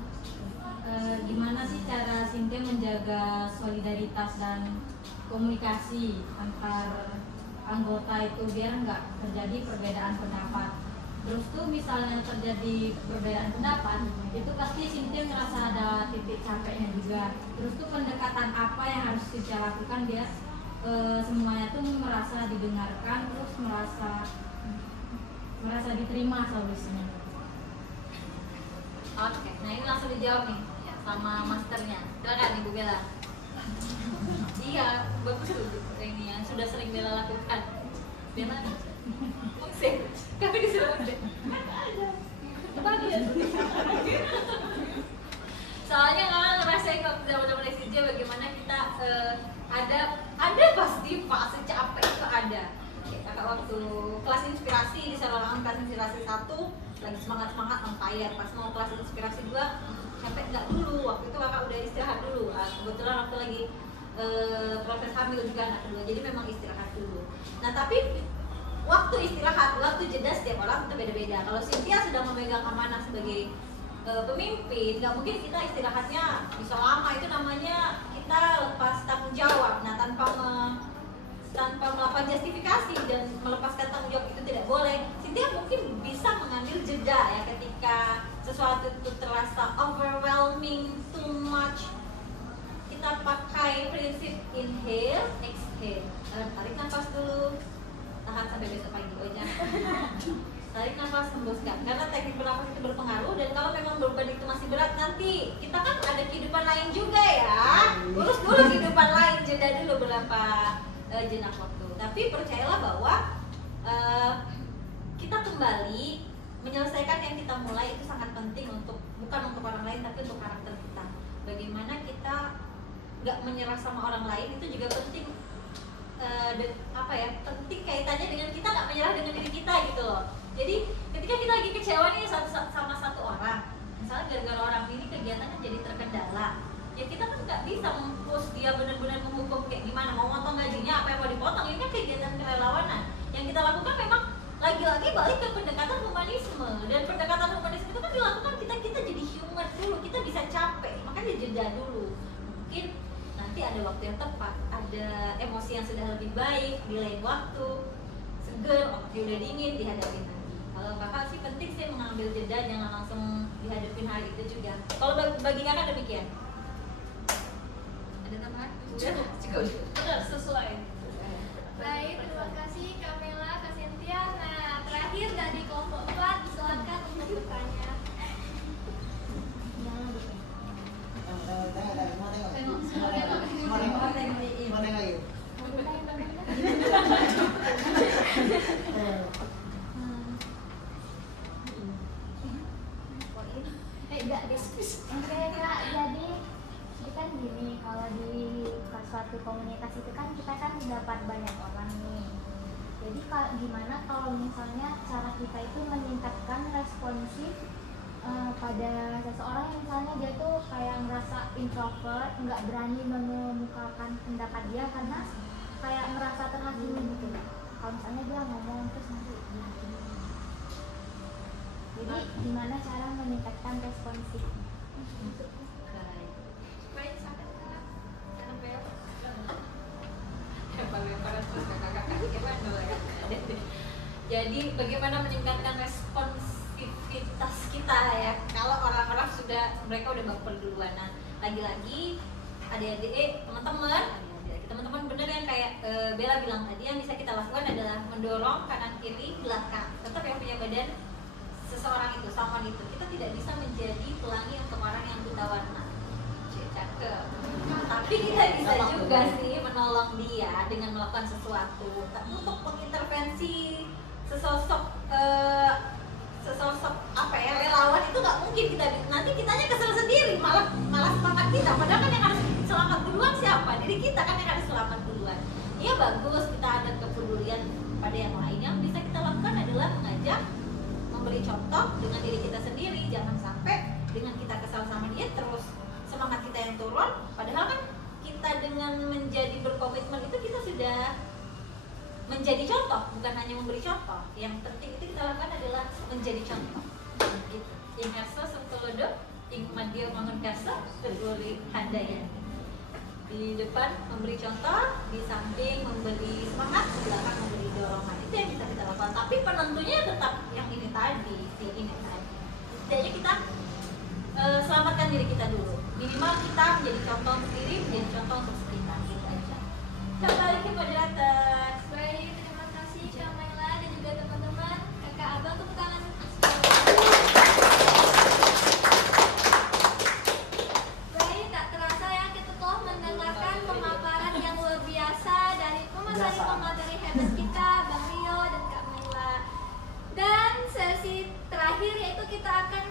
gimana sih cara Cynthia menjaga solidaritas dan komunikasi antar anggota itu biar nggak terjadi perbedaan pendapat? Terus tuh misalnya terjadi perbedaan pendapat, itu pasti Cynthia ngerasa ada titik capeknya juga. Terus tuh pendekatan apa yang harus Cynthia lakukan biar semuanya tuh merasa didengarkan, terus merasa diterima solusinya? Oke, nah ini langsung dijawab nih sama masternya. Silakan Ibu Bella. Iya, bagus tuh ini yang sudah sering Bella lakukan. Bella, musik. Kami disuruh deh. Ada. Bagus. Soalnya kakak ngerasain waktu zaman-zaman SDJ bagaimana kita ada pasti fase capek itu ada. Kakak waktu kelas inspirasi di Saralangun, kelas inspirasi 1 lagi semangat on fire. Pas mau kelas inspirasi 2 capek nggak dulu, waktu itu kakak udah istirahat dulu. Kebetulan waktu lagi proses hamil juga anak kedua, jadi memang istirahat dulu. Nah tapi waktu istirahat, waktu jeda setiap orang itu beda-beda. Kalau Cynthia sudah memegang amanah sebagai pemimpin, nggak mungkin kita istirahatnya bisa lama. Itu namanya kita lepas tanggung jawab. Nah tanpa melakukan justifikasi dan melepaskan tanggung jawab itu tidak boleh. Cynthia mungkin bisa mengambil jeda ya ketika sesuatu itu terasa overwhelming, too much. Kita pakai prinsip inhale, exhale. Tarik nafas dulu, tahan sampai besok pagi aja. Tarik nafas, hembuskan. Karena teknik bernafas itu berpengaruh, dan kalau memang beban itu masih berat, nanti kita kan ada kehidupan lain juga ya. Urus dulu kehidupan lain, jeda dulu berapa jenak waktu. Tapi percayalah bahwa kita kembali menyelesaikan yang kita mulai itu sangat penting, bukan untuk orang lain tapi untuk karakter kita. Bagaimana kita nggak menyerah sama orang lain itu juga penting. Penting kaitannya dengan kita nggak menyerah dengan diri kita gitu loh. Jadi ketika kita lagi kecewa nih sama satu orang, misalnya gara-gara orang ini kegiatannya jadi terkendala, ya kita kan nggak bisa mempush dia benar-benar menghukum kayak gimana, mau motong gajinya apa yang mau dipotong. Ini kan kegiatan kerelawanan. Yang kita lakukan memang lagi-lagi balik ke pendekatan humanisme, dan pendekatan humanisme itu kan dilakukan kita jadi human dulu, kita bisa capek, makanya jeda dulu. Mungkin nanti ada waktu yang tepat, ada emosi yang sudah lebih baik di lain waktu, seger, otaknya udah dingin, dihadapin lagi. Kalau kakak sih penting sih mengambil jeda, jangan langsung dihadapin hari itu juga. Kalau bagi kakak demikian. Ada tambahan? Cukup. Benar, sesuai. Baik, terima kasih Kak Mela, Kak Cynthia. Nah, terakhir dari kelompok 4 silakan untuk bertanya. Mau tengok lagi. komunitas itu kan kita kan dapat banyak orang nih. Jadi gimana kalau misalnya cara kita itu meningkatkan responsif pada seseorang yang misalnya dia tuh kayak ngerasa introvert, nggak berani mengemukakan pendapat dia karena kayak merasa terhakimi gitu. Kalau misalnya dia ngomong terus nanti dihakimi. Jadi gimana cara meningkatkan responsif? Baik, sampai sekarang. Jangan bel. Jadi bagaimana meningkatkan responsivitas kita ya kalau orang-orang mereka udah baper duluan. Nah, lagi-lagi adik-adik, teman-teman bener yang kayak Bella bilang tadi, yang bisa kita lakukan adalah mendorong kanan kiri belakang. Tetap yang punya badan seseorang itu, someone itu, kita tidak bisa menjadi pelangi untuk orang yang buta warna. Cakep. Tapi kita bisa juga sih menolong dia dengan melakukan sesuatu. Untuk mengintervensi sesosok apa ya, relawan itu nggak mungkin kita nanti kitanya kesel sendiri, malah semangat kita. Padahal kan yang harus selamat duluan siapa? Diri kita kan yang harus selamat duluan. Iya bagus kita ada kepedulian pada yang lain. Yang bisa kita lakukan adalah mengajak, memberi contoh dengan diri kita sendiri. Jangan sampai dengan kita kesal sama dia terus semangat kita yang turun. Padahal kan kita dengan menjadi berkomitmen itu kita sudah menjadi contoh, bukan hanya memberi contoh. Yang penting itu kita lakukan adalah menjadi contoh. Gitu. Ingarso Sentolodo, Ing Madio Mangun Kasa, Tergoli Handaya. Di depan memberi contoh, di samping memberi semangat, di belakang memberi dorongan. Itu yang bisa kita lakukan. Tapi penentunya tetap yang ini tadi, Setidaknya kita selamatkan diri kita dulu. Minimal kita menjadi contoh untuk diri, menjadi contoh untuk sekitar. Gitu aja. Coba balik ke moderator. Baik, terima kasih Kak Maila dan juga teman-teman. Kakak Abang, tepuk tangan. Baik, tak terasa ya kita telah mendengarkan pemaparan yang luar biasa dari pemateri hebat kita, Bang Rio dan Kak Maila. Dan sesi terakhir yaitu kita akan